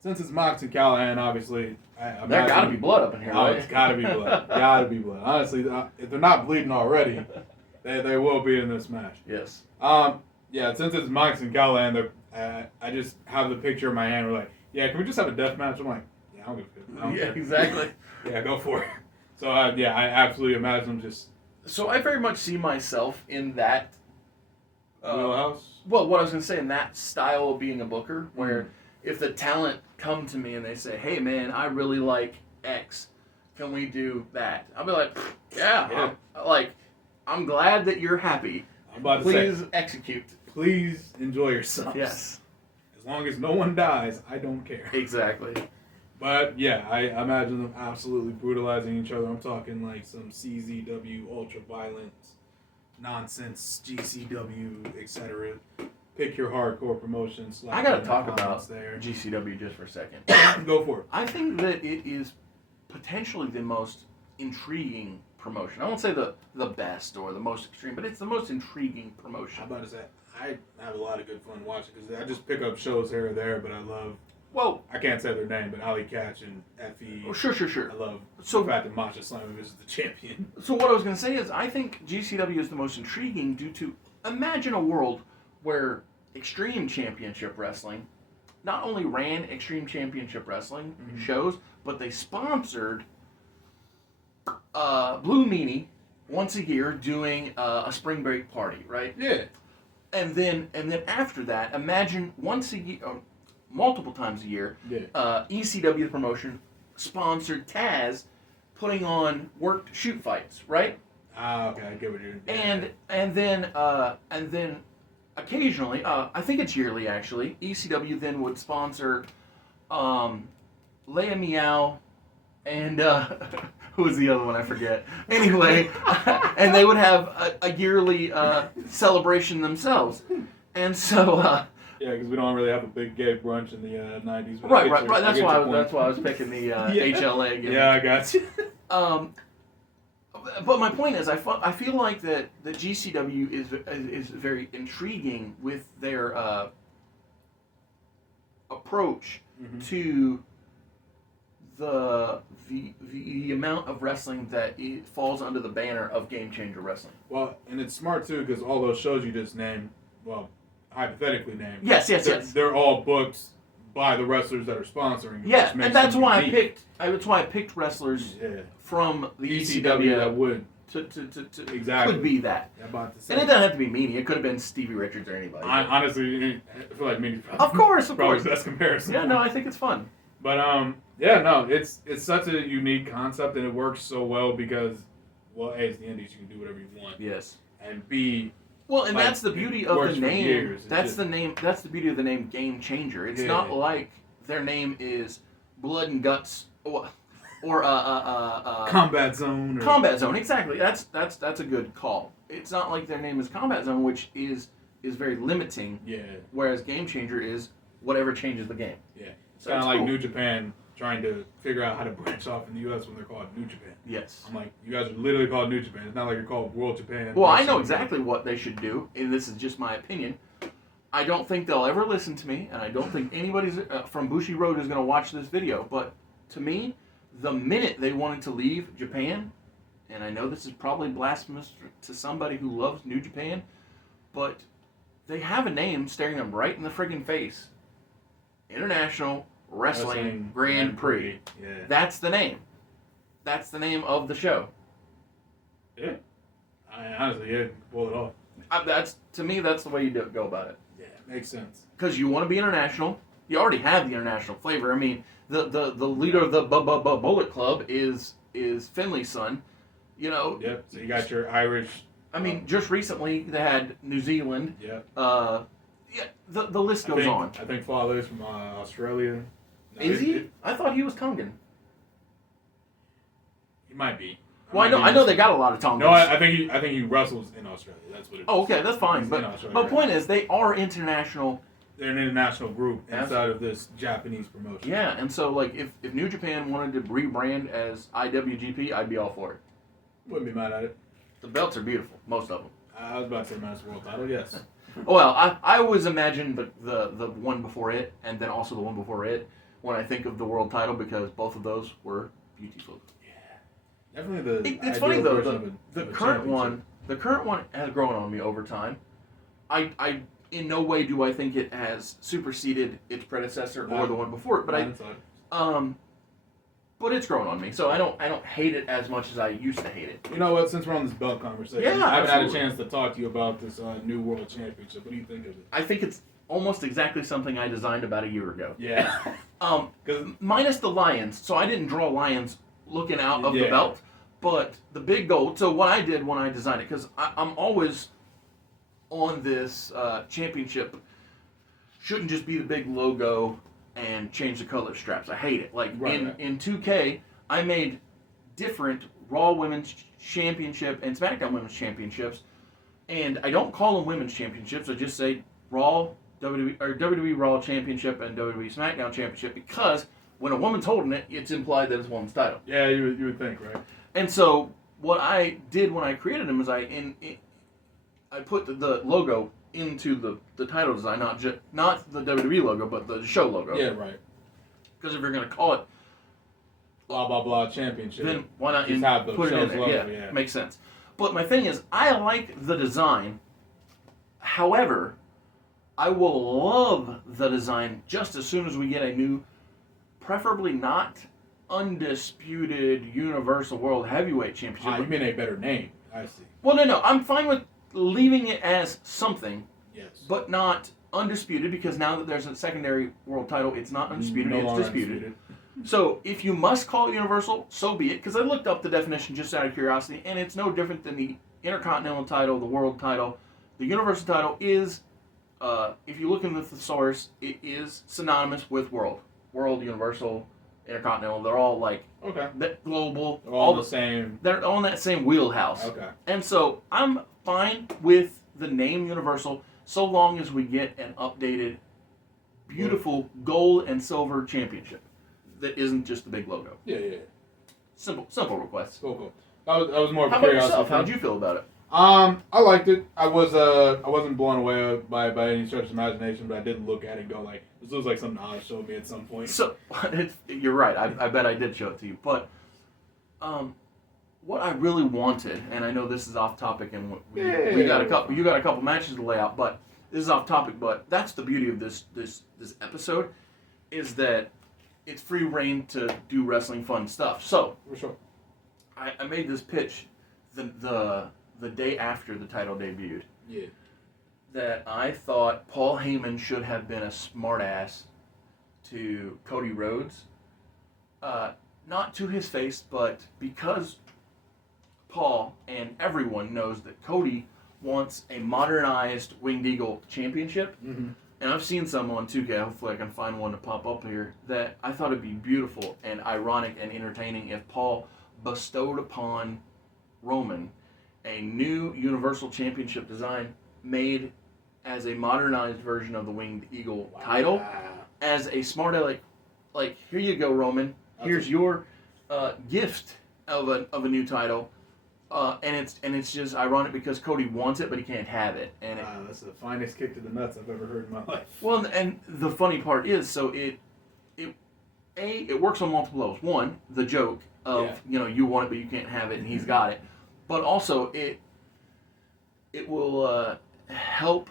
since it's Mox and Callahan, obviously, There got to be blood up in here, Oh, right? it's got to be blood. Gotta be blood. Honestly, if they're not bleeding already, they will be in this match. Yes. Yeah, since it's Mox and Callahan, I just have the picture in my hand. We're like, yeah, can we just have a death match? I'm like, yeah, I don't give a shit. Yeah, exactly. Yeah, go for it. So, yeah, I absolutely imagine them just So I very much see myself in that. wheelhouse. Well, what I was going to say, in that style of being a booker, where if the talent come to me and they say, hey, man, I really like X, can we do that? I'll be like, yeah. I'm glad that you're happy. I'm about to Please say, execute. please enjoy yourself. Yes. As long as no one dies, I don't care. Exactly. But yeah, I imagine them absolutely brutalizing each other. I'm talking like some CZW ultra violence nonsense, GCW, etc. Pick your hardcore promotion. I got to talk about there. GCW just for a second. Go for it. I think that it is potentially the most intriguing promotion. I won't say the best or the most extreme, but it's the most intriguing promotion. I'm about to say, I have a lot of good fun watching because I just pick up shows here or there, but I love, Well, I can't say their name, but Ali Catch and Effie. oh, sure. I love So- the fact that Masha Slamovich is the champion. So what I was going to say is I think GCW is the most intriguing due to, imagine a world where Extreme Championship Wrestling not only ran Extreme Championship Wrestling shows, but they sponsored Blue Meanie once a year doing a spring break party, right? Yeah. And then after that, imagine once a year, or multiple times a year, Yeah. ECW promotion sponsored Taz putting on worked shoot fights, right? Okay, I get what you're doing. And then occasionally, I think it's yearly actually, ECW then would sponsor Leia Meow and who was the other one? I forget. Anyway, and they would have a yearly celebration themselves. And so yeah, because we don't really have a big gay brunch in the 90s. but right. I get That's your why point. I was picking the HLA. Gimmick. Yeah, I got you. But my point is, I feel like that the GCW is very intriguing with their approach to the amount of wrestling that it falls under the banner of Game Changer Wrestling. Well, and it's smart too because all those shows you just named, well, hypothetically named. Yes. They're all booked by the wrestlers that are sponsoring. Yeah, which makes and that's them why unique. That's why I picked wrestlers Yeah. from the ECW that would. to Exactly. could be that. I'm about to say. And it doesn't have to be Meanie. It could have been Stevie Richards or anybody. Honestly, I feel like Minnie's Of course. probably the best comparison. Yeah, no, I think it's fun. But yeah, no, it's such a unique concept and it works so well because, well, A, it's the Indies, you can do whatever you want, Yes. and B, Well, and Like, that's the beauty it of works the for name. years. It's That's just- the name. That's the beauty of the name Game Changer. It's Yeah. not like their name is Blood and Guts or Combat Zone. Or, Combat Zone. Exactly. That's a good call. It's not like their name is Combat Zone, which is very limiting. Yeah, Whereas Game Changer is whatever changes the game. yeah. It's So kind it's of like cool. New Japan trying to figure out how to branch off in the U.S. when they're called New Japan. Yes. I'm like, you guys are literally called New Japan. It's not like you're called World Japan. Well, I know exactly what they should do, and this is just my opinion. I don't think they'll ever listen to me, and I don't think anybody from Bushi Road is going to watch this video. But to me, the minute they wanted to leave Japan, and I know this is probably blasphemous to somebody who loves New Japan, but they have a name staring them right in the friggin' face. International Wrestling Grand Prix. Yeah. That's the name. That's the name of the show. Yeah. Honestly, yeah, pull it off. To me, that's the way you go about it. Yeah, makes sense. Because you want to be international. You already have the international flavor. I mean, the leader of the Bullet Club is Finley's son. You know. Yep. So you got your Irish. I mean, just recently they had New Zealand. Yep. Yeah. The list goes on. I think Father's from Australia. No, Is he? I thought he was Tongan. He might be. Well, I know they got a lot of Tongans. No, I think he wrestles in Australia. That's what it is. Oh, okay, that's fine. He's But in Australia, my right? point is, they are international. They're an international group That's- inside of this Japanese promotion. Yeah, and so like if New Japan wanted to rebrand as IWGP, I'd be all for it. Wouldn't be mad at it. The belts are beautiful, most of them. I was about to say Master World Title. Yes. Well, I always imagine the one before it, and then also the one before it, when I think of the world title, because both of those were beautiful. Definitely the. It's funny ideal though, version the of a current championship. one has grown on me over time. I in no way do I think it has superseded its predecessor or the one before it, but it's grown on me, so I don't hate it as much as I used to hate it. You know what? Since we're on this belt conversation, Yeah, I haven't had a absolutely. chance to talk to you about this new World Championship. What do you think of it? I think it's almost exactly something I designed about a year ago. Yeah. Because Minus the lions, so I didn't draw lions looking out of the Yeah. belt, but the big goal. So what I did when I designed it, because I'm always on this championship, shouldn't just be the big logo and change the color straps. I hate it. Like Right. in 2K, I made different Raw Women's Championship and SmackDown Women's Championships, and I don't call them Women's Championships. I just say Raw WWE Raw Championship and WWE SmackDown Championship, because when a woman's holding it, it's implied that it's a woman's title. yeah, you would think, right? And so what I did when I created them is I put the logo into the title design, not the WWE logo, but the show logo. Yeah, right. Because if you're gonna call it, Blah blah blah championship. then why not Just have the put it in show's there? logo, Yeah, yeah. makes sense. But my thing is, I like the design. However, I will love the design just as soon as we get a new, preferably not undisputed Universal World Heavyweight Championship. You mean a better name? I see. Well, no, I'm fine with leaving it as something, Yes. but not undisputed, because now that there's a secondary world title, it's not undisputed, No it's longer disputed. undisputed. So if you must call it Universal, so be it, because I looked up the definition just out of curiosity, and it's no different than the Intercontinental title, the World title. The Universal title is, if you look in the thesaurus, it is synonymous with World. World, Universal, Intercontinental, they're all like Okay. global. They're all the same. They're all in that same wheelhouse. Okay. And so I'm fine with the name Universal, so long as we get an updated, beautiful gold and silver championship that isn't just the big logo. Yeah. Simple request. Cool. That was more of a How about curiosity. yourself? thing. How'd you feel about it? I liked it. I wasn't blown away by any stretch of imagination, but I did look at it and go like, this looks like something Oz showed me at some point. So you're right. I bet I did show it to you. But what I really wanted, and I know this is off topic, and we got a couple. You got a couple matches to lay out, but this is off topic. But that's the beauty of this episode, is that it's free reign to do wrestling fun stuff. So For sure. I made this pitch the day after the title debuted, Yeah. that I thought Paul Heyman should have been a smartass to Cody Rhodes. Not to his face, but because Paul and everyone knows that Cody wants a modernized Winged Eagle championship. Mm-hmm. And I've seen some on 2K, hopefully I can find one to pop up here, that I thought it'd be beautiful and ironic and entertaining if Paul bestowed upon Roman a new Universal Championship design made as a modernized version of the Winged Eagle title, as a smart aleck like, here you go, Roman. Here's your gift of a new title. And it's just ironic because Cody wants it, but he can't have it. And that's the finest kick to the nuts I've ever heard in my life. well, and the funny part is, so it works on multiple levels. One, the joke of you want it, but you can't have it, and he's got it. But also, it will help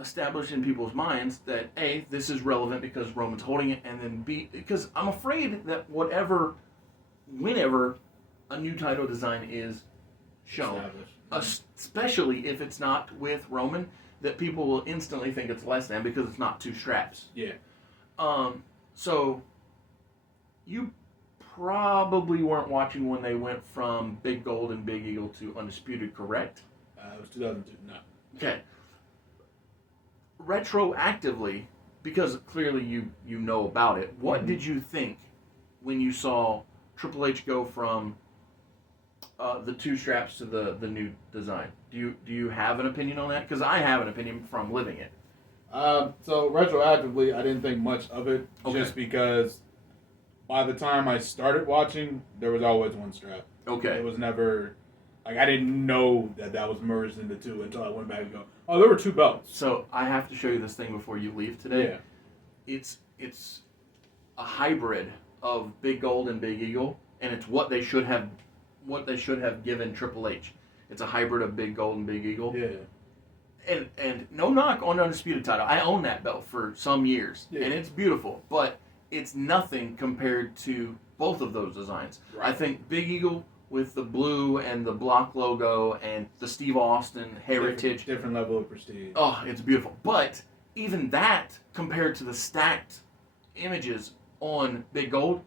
establish in people's minds that A, this is relevant because Roman's holding it, and then B, because I'm afraid that whenever a new title design is shown, especially if it's not with Roman, that people will instantly think it's less than because it's not two straps. Yeah. So you probably weren't watching when they went from Big Gold and Big Eagle to Undisputed, correct? It was 2002. No. Okay. Retroactively, because clearly you know about it, what did you think when you saw Triple H go from the two straps to the new design? Do you have an opinion on that? Because I have an opinion from living it. So retroactively, I didn't think much of it, just because by the time I started watching, there was always one strap. Okay. It was never, like, I didn't know that was merged into two until I went back and go, oh, there were two belts. So I have to show you this thing before you leave today. Yeah. It's a hybrid of Big Gold and Big Eagle, and it's what they should have given Triple H. It's a hybrid of Big Gold and Big Eagle. Yeah. And no knock on the Undisputed title. I own that belt for some years, and it's beautiful, but it's nothing compared to both of those designs. Right. I think Big Eagle with the blue and the block logo and the Steve Austin heritage. Different level of prestige. Oh, it's beautiful. But even that, compared to the stacked images on Big Gold,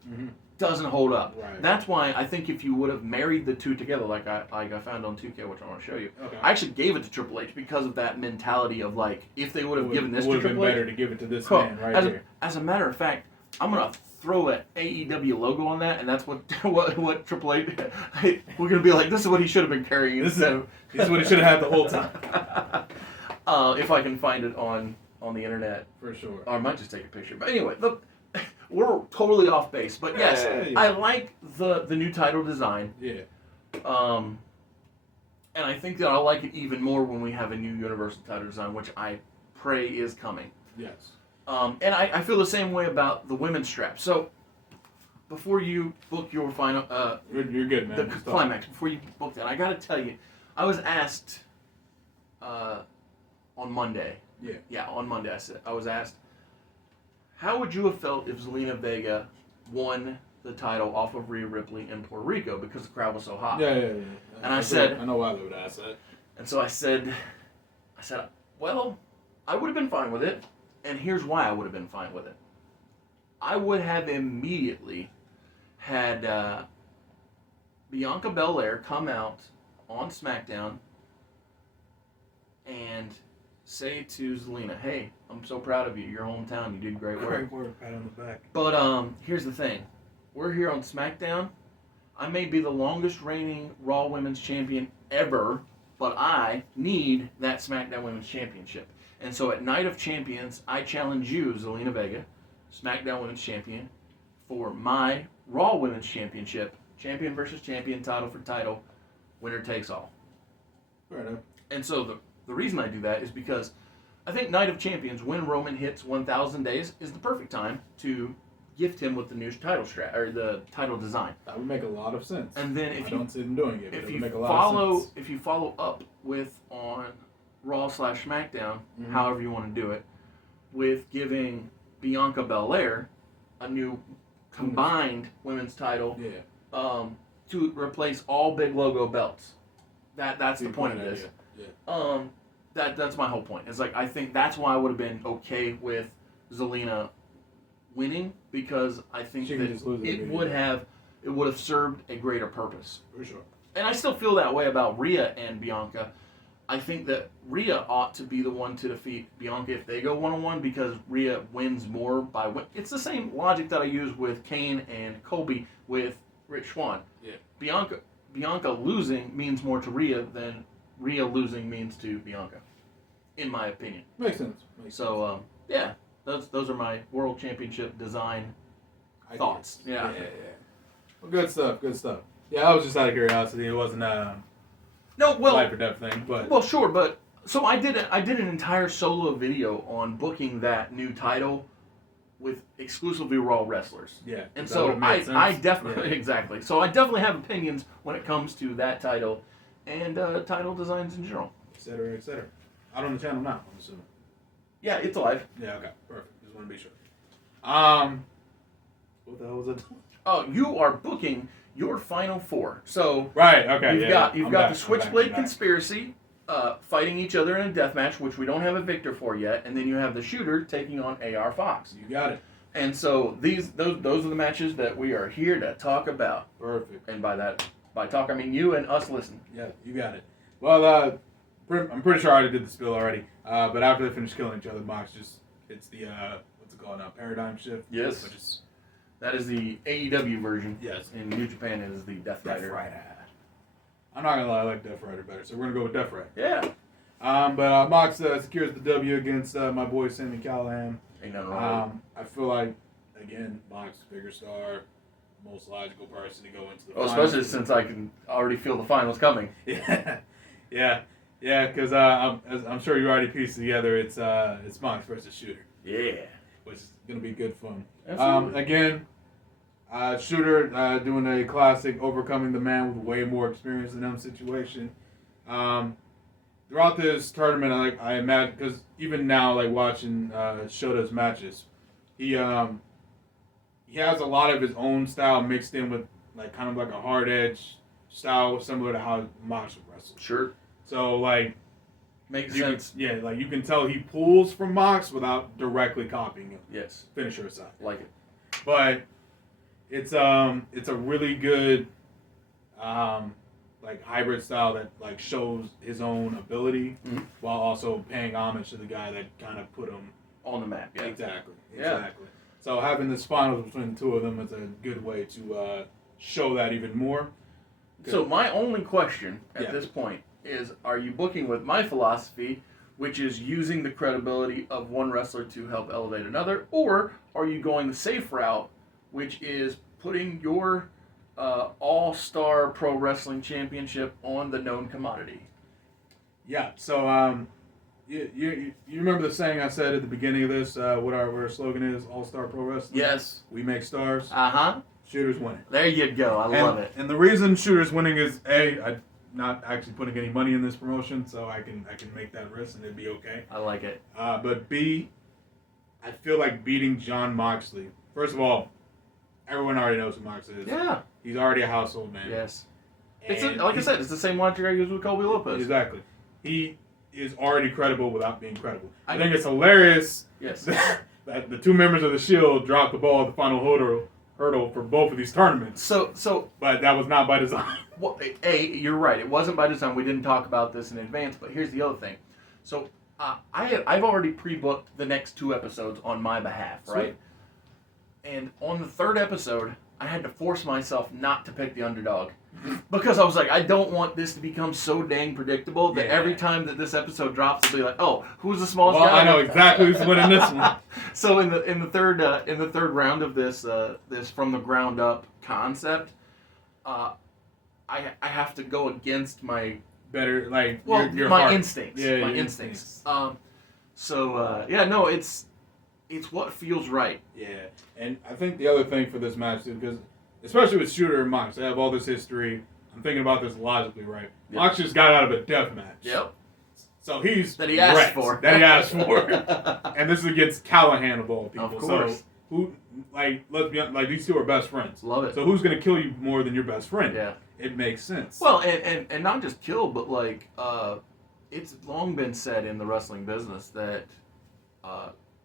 doesn't hold up. Right. That's why I think if you would have married the two together, like I found on 2K, which I want to show you, I actually gave it to Triple H because of that mentality of, like, if they would have given this to Triple H, it would have been better to give it to this man right here. As a matter of fact, I'm gonna throw an AEW logo on that, and that's what Triple H. We're gonna be like, this is what he should have been carrying. This is what he should have had the whole time. If I can find it on the internet, for sure. Or I might just take a picture. But anyway, we're totally off base. But yes, I like the new title design. Yeah. And I think that I'll like it even more when we have a new Universal title design, which I pray is coming. Yes. And I feel the same way about the women's strap. So, before you book your final... You're good, man. The climax, before you book that, I got to tell you, I was asked on Monday. Yeah. Yeah, on Monday I was asked, how would you have felt if Zelina Vega won the title off of Rhea Ripley in Puerto Rico because the crowd was so hot? Yeah. And I said... I know why they would ask that. And so I said, well, I would have been fine with it. And here's why I would have been fine with it. I would have immediately had Bianca Belair come out on SmackDown and say to Zelina, hey, I'm so proud of you. Your hometown, you did great work. Great work, pat on the back. But here's the thing. We're here on SmackDown. I may be the longest reigning Raw Women's Champion ever, but I need that SmackDown Women's Championship. And so at Night of Champions, I challenge you, Zelina Vega, SmackDown Women's Champion, for my Raw Women's Championship, champion versus champion, title for title, winner takes all. Fair enough. And so the reason I do that is because I think Night of Champions, when Roman hits 1,000 days, is the perfect time to gift him with the new title strap or the title design. That would make a lot of sense. And then I don't see them doing it. If it you would make a lot of sense. if you follow up with on Raw/SmackDown, however you want to do it, with giving Bianca Belair a new combined women's title, to replace all big logo belts. That's the point of this. Yeah. That's my whole point. It's like, I think that's why I would have been okay with Zelina winning, because I think that it would have served a greater purpose. For sure. And I still feel that way about Rhea and Bianca. I think that Rhea ought to be the one to defeat Bianca if they go one-on-one, because Rhea wins more by it's the same logic that I use with Kane and Kobe with Rich Swann. Yeah. Bianca losing means more to Rhea than Rhea losing means to Bianca, in my opinion. Makes sense. Yeah, those are my World Championship design thoughts. Yeah. Well, good stuff. Good stuff. Yeah, I was just out of curiosity. It wasn't No, well, life or death thing, but well, sure, but so I did an entire solo video on booking that new title with exclusively Raw wrestlers. yeah. And that so would've made I sense. definitely Yeah. exactly. So I definitely have opinions when it comes to that title and title designs in general. Et cetera, et cetera. Out on the channel now, I'm assuming. Yeah, it's live. Yeah, okay. Perfect. Just want to be sure. What the hell was it? Oh, you are booking your final four. So Right, okay. you've yeah, got I'm you've back, got I'm the Switchblade back. Conspiracy fighting each other in a death match, which we don't have a victor for yet, and then you have the Shooter taking on AR Fox. You got it. And so those are the matches that we are here to talk about. Perfect. And by talk I mean you and us listening. Yeah, you got it. Well, I'm pretty sure I already did the spill already. But after they finish killing each other, Mox just hits the what's it called now? Paradigm shift. Yes. Which is That is the AEW version. yes. In New Japan, it is the Death Rider. I'm not gonna lie, I like Death Rider better, so we're gonna go with Death Rider. Yeah. But Mox secures the W against my boy Sami Callihan. Ain't nothing wrong. I feel like again, Mox bigger star, most logical person to go into the. Well, finals. especially since I can already feel the finals coming. Yeah, because I'm sure you already pieced together. It's Mox versus Shooter, Yeah. which is gonna be good fun. Absolutely. Again, Shooter doing a classic, overcoming the man with way more experience than him situation. Throughout this tournament, I imagine, because even now, like watching Shota's matches, he has a lot of his own style mixed in with like kind of like a hard edge style, similar to how Mox would wrestle. Sure. So like, Makes you sense. like you can tell he pulls from Mox without directly copying him. Yes. Finisher aside. Like it. But it's a really good like hybrid style that like shows his own ability Mhm. while also paying homage to the guy that kind of put him On the map. Yeah. exactly. Yeah. So having this finals between the two of them is a good way to show that even more. So my only question at Yeah. this point is, are you booking with my philosophy, which is using the credibility of one wrestler to help elevate another, or are you going the safe route, which is putting your all-star pro wrestling championship on the known commodity? Yeah. So you remember the saying I said at the beginning of this? What our slogan is: All Star Pro Wrestling. Yes. We make stars. Uh-huh. Shooters winning. There you go. I love it. And the reason Shooters winning is I'm not actually putting any money in this promotion, so I can make that risk and it'd be okay. I like it. But B, I feel like beating John Moxley. First of all, everyone already knows who Mox is. Yeah. He's already a household man. Yes. And Like I said, it's the same logic I use with Kobe Lopez. Exactly. He is already credible without being credible. I I- think it's hilarious Yes. that the two members of the Shield dropped the ball at the final hurdle for both of these tournaments. So But that was not by design. well, you're right. It wasn't by design. We didn't talk about this in advance. But here's the other thing. So I've already pre-booked the next 2 episodes on my behalf, right? And on the 3rd episode, I had to force myself not to pick the underdog because I was like, I don't want this to become so dang predictable that Yeah. every time that this episode drops, it'll be like, oh, who's the smallest Well, guy? I know exactly who's winning this one. So in the third round of this this from the ground up concept, I have to go against my Better, like, your my heart. instincts. Yeah, my your instincts. It's what feels right. Yeah, and I think the other thing for this match, too, because especially with Shooter and Mox, they have all this history. I'm thinking about this logically, right? Yep. Mox just got out of a death match. Yep. So he's That he asked wrecked. for. That he asked for. And this is against Callahan of all people. Of course. So who, like, let's be honest, like, these two are best friends. Love it. So who's gonna kill you more than your best friend? Yeah. It makes sense. Well, and not just kill, but like it's long been said in the wrestling business that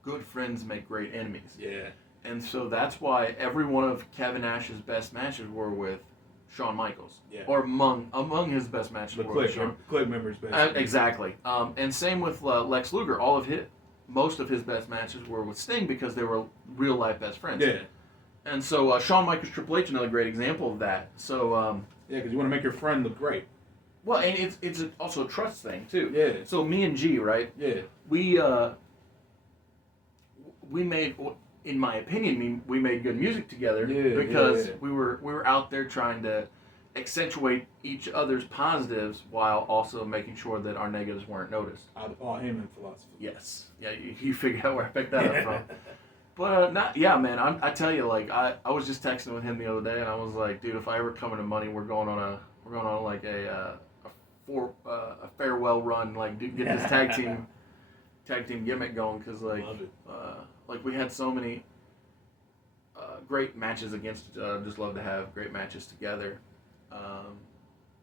good friends make great enemies. yeah. And so that's why every one of Kevin Nash's best matches were with Shawn Michaels. Yeah. Or among his best matches The were with Shawn. click members, basically. Exactly. And same with Lex Luger. Most of his best matches were with Sting because they were real life best friends. Yeah. And so Shawn Michaels, Triple H, another great example of that. So Yeah, because you want to make your friend look great. well, and it's also a trust thing too. Yeah. So me and G, right? Yeah. We made in my opinion, we made good music together Yeah, because yeah. we were out there trying to accentuate each other's positives while also making sure that our negatives weren't noticed. The Paul Heyman philosophy. Yes, yeah, you figured out where I picked that up from. But yeah, man, I tell you, like I was just texting with him the other day, and I was like, dude, if I ever come into money, we're going on like a farewell run, like get this tag team gimmick going, because like we had so many great matches against each other. I just love to have great matches together.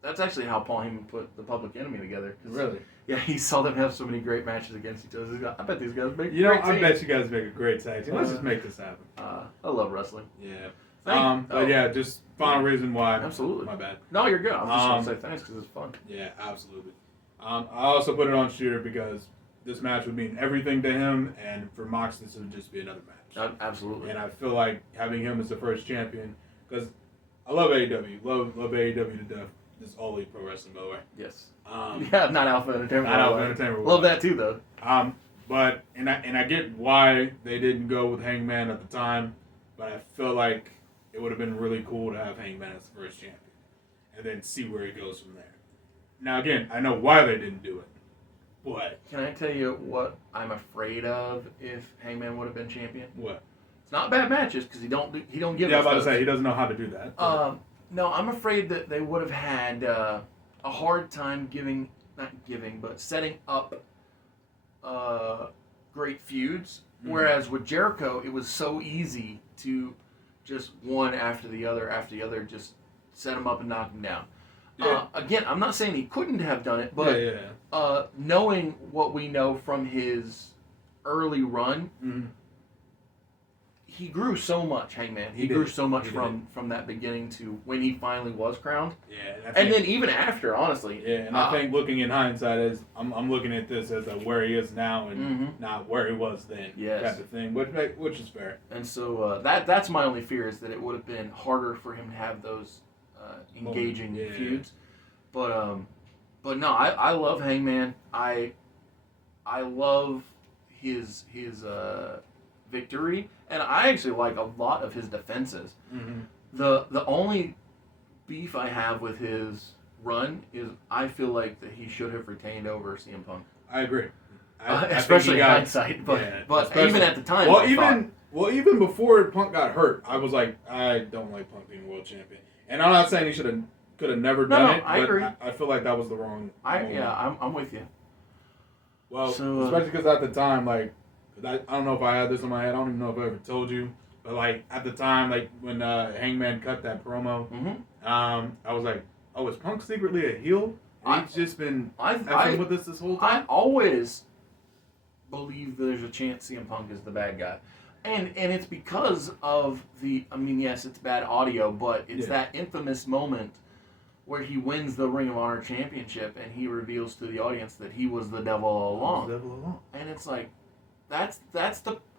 That's actually how Paul Heyman put the Public Enemy together. Really? Yeah, he saw them have so many great matches against each other. I bet these guys make I bet you guys make a great tag team. Let's just make this happen. I love wrestling. Yeah. But yeah, just final reason why. Absolutely. My bad. No, you're good. I'm just going to say thanks because it's fun. Yeah, absolutely. I also put it on Shooter because this match would mean everything to him, and for Mox, this would just be another match. Absolutely. And I feel like having him as the first champion, because I love AEW, love AEW to death. This is All Elite Pro Wrestling, by the way. Yes. Yeah, not Alpha Entertainment. Not Alpha Entertainment. Love that too, though. But I get why they didn't go with Hangman at the time, but I feel like it would have been really cool to have Hangman as the first champion, and then see where he goes from there. Now again, I know why they didn't do it, but can I tell you what I'm afraid of if Hangman would have been champion? What? It's not bad matches because he don't give. Yeah, us I'm about those. to say he doesn't know how to do that. No, I'm afraid that they would have had a hard time setting up great feuds. Mm-hmm. Whereas with Jericho, it was so easy to just one after the other, just set him up and knock him down. Yeah. Again, I'm not saying he couldn't have done it, but knowing what we know from his early run, Mm-hmm. he grew so much, Hangman. He grew so much from that beginning to when he finally was crowned. Yeah, and then even after, honestly. Yeah, and I think looking in hindsight, as I'm looking at this as where he is now and not where he was then, type of thing, which is fair. And so that's my only fear, is that it would have been harder for him to have those engaging feuds. But no, I love Hangman. I love his victory, and I actually like a lot of his defenses. Mm-hmm. The only beef I have with his run is I feel like that he should have retained over CM Punk. I agree. Especially in hindsight, but even at the time. Even before Punk got hurt, I was like, I don't like Punk being world champion. And I'm not saying he could have never done it. I agree. I feel like that was the wrong. I'm with you. Well, especially because at the time, like, I don't know if I had this in my head. I don't even know if I ever told you, but like at the time, like when Hangman cut that promo, I was like, oh, is Punk secretly a heel? And he's just been effing with us this whole time. I always believe there's a chance CM Punk is the bad guy. And it's because of yes, it's bad audio, but it's that infamous moment where he wins the Ring of Honor Championship and he reveals to the audience that he was the devil all along. And it's like, that's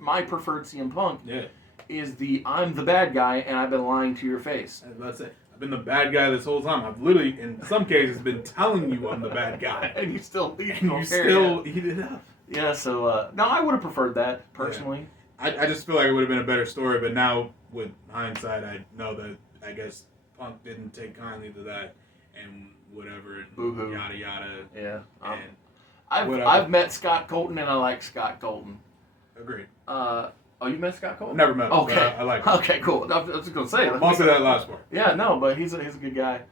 my preferred CM Punk. Yeah. Is I'm the bad guy and I've been lying to your face. That's it. I've been the bad guy this whole time. I've literally, in some cases, been telling you I'm the bad guy. And you still eat it up. Yeah, so, no, I would have preferred that, personally. Yeah. I just feel like it would have been a better story, but now, with hindsight, I know that, I guess, Punk didn't take kindly to that, and whatever, Boo-hoo. yada yada. Yeah. And I've met Scott Colton, and I like Scott Colton. Agreed. You met Scott Colton? Never met him. Okay. But I like him. Okay, cool. I was just going to say. Most of that last part. Yeah, no, but he's a good guy.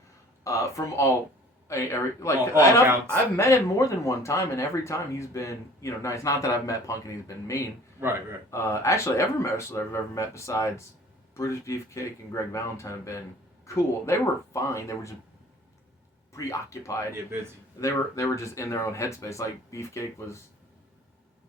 From all accounts. I've met him more than one time, and every time he's been, nice. Not that I've met Punk and he's been mean. Right. Actually, every wrestler I've ever met besides Brutus Beefcake and Greg Valentine have been cool. They were fine. They were just preoccupied. Yeah, busy. They were just in their own headspace. Like Beefcake was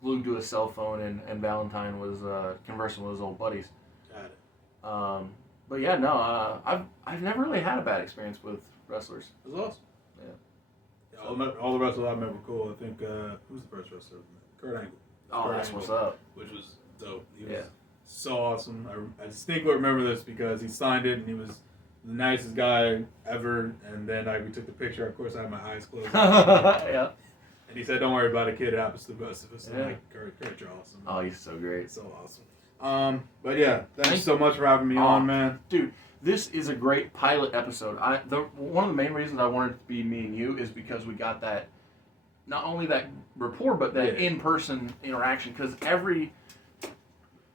glued to a cell phone, and Valentine was conversing with his old buddies. Got it. But yeah, no, I've never really had a bad experience with wrestlers. It was awesome. Yeah. All the wrestlers I met were cool. I think who's the first wrestler? Kurt Angle. Oh, that's what's up. Which was dope. He was so awesome. I distinctly remember this because he signed it and he was the nicest guy ever. And then we took the picture. Of course, I had my eyes closed. Yeah. And he said, "Don't worry about it, kid. It happens to the best of us." Yeah. I'm like, Kurt, you're awesome. Oh, he's so great. So awesome. But yeah, thanks Thank so much for having me on, man. Dude, this is a great pilot episode. One of the main reasons I wanted it to be me and you is because we got that, not only that rapport, but that in-person interaction. Because every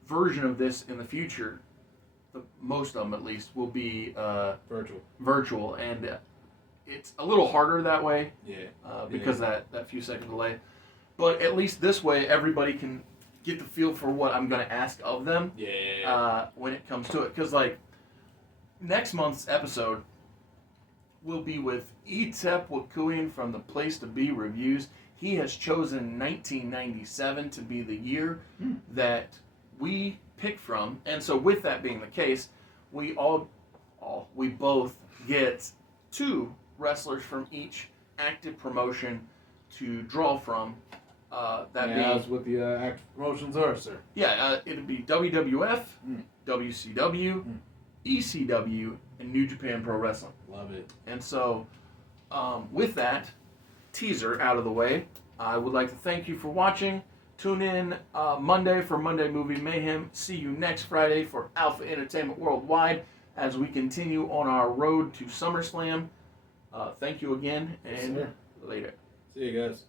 version of this in the future, most of them at least, will be virtual, and it's a little harder that way. Because that few second delay. But at least this way, everybody can get the feel for what I'm going to ask of them. When it comes to it, because like next month's episode will be with Etep Wakuian from the Place to Be Reviews. He has chosen 1997 to be the year that we pick from, and so with that being the case, we both get 2 wrestlers from each active promotion to draw from. That's what the active promotions are, sir. It'd be WWF, WCW, ECW, and New Japan Pro Wrestling. Love it. And so, with that teaser out of the way, I would like to thank you for watching. Tune in Monday for Monday Movie Mayhem. See you next Friday for Alpha Entertainment Worldwide as we continue on our road to SummerSlam. Thank you again, and later. See you guys.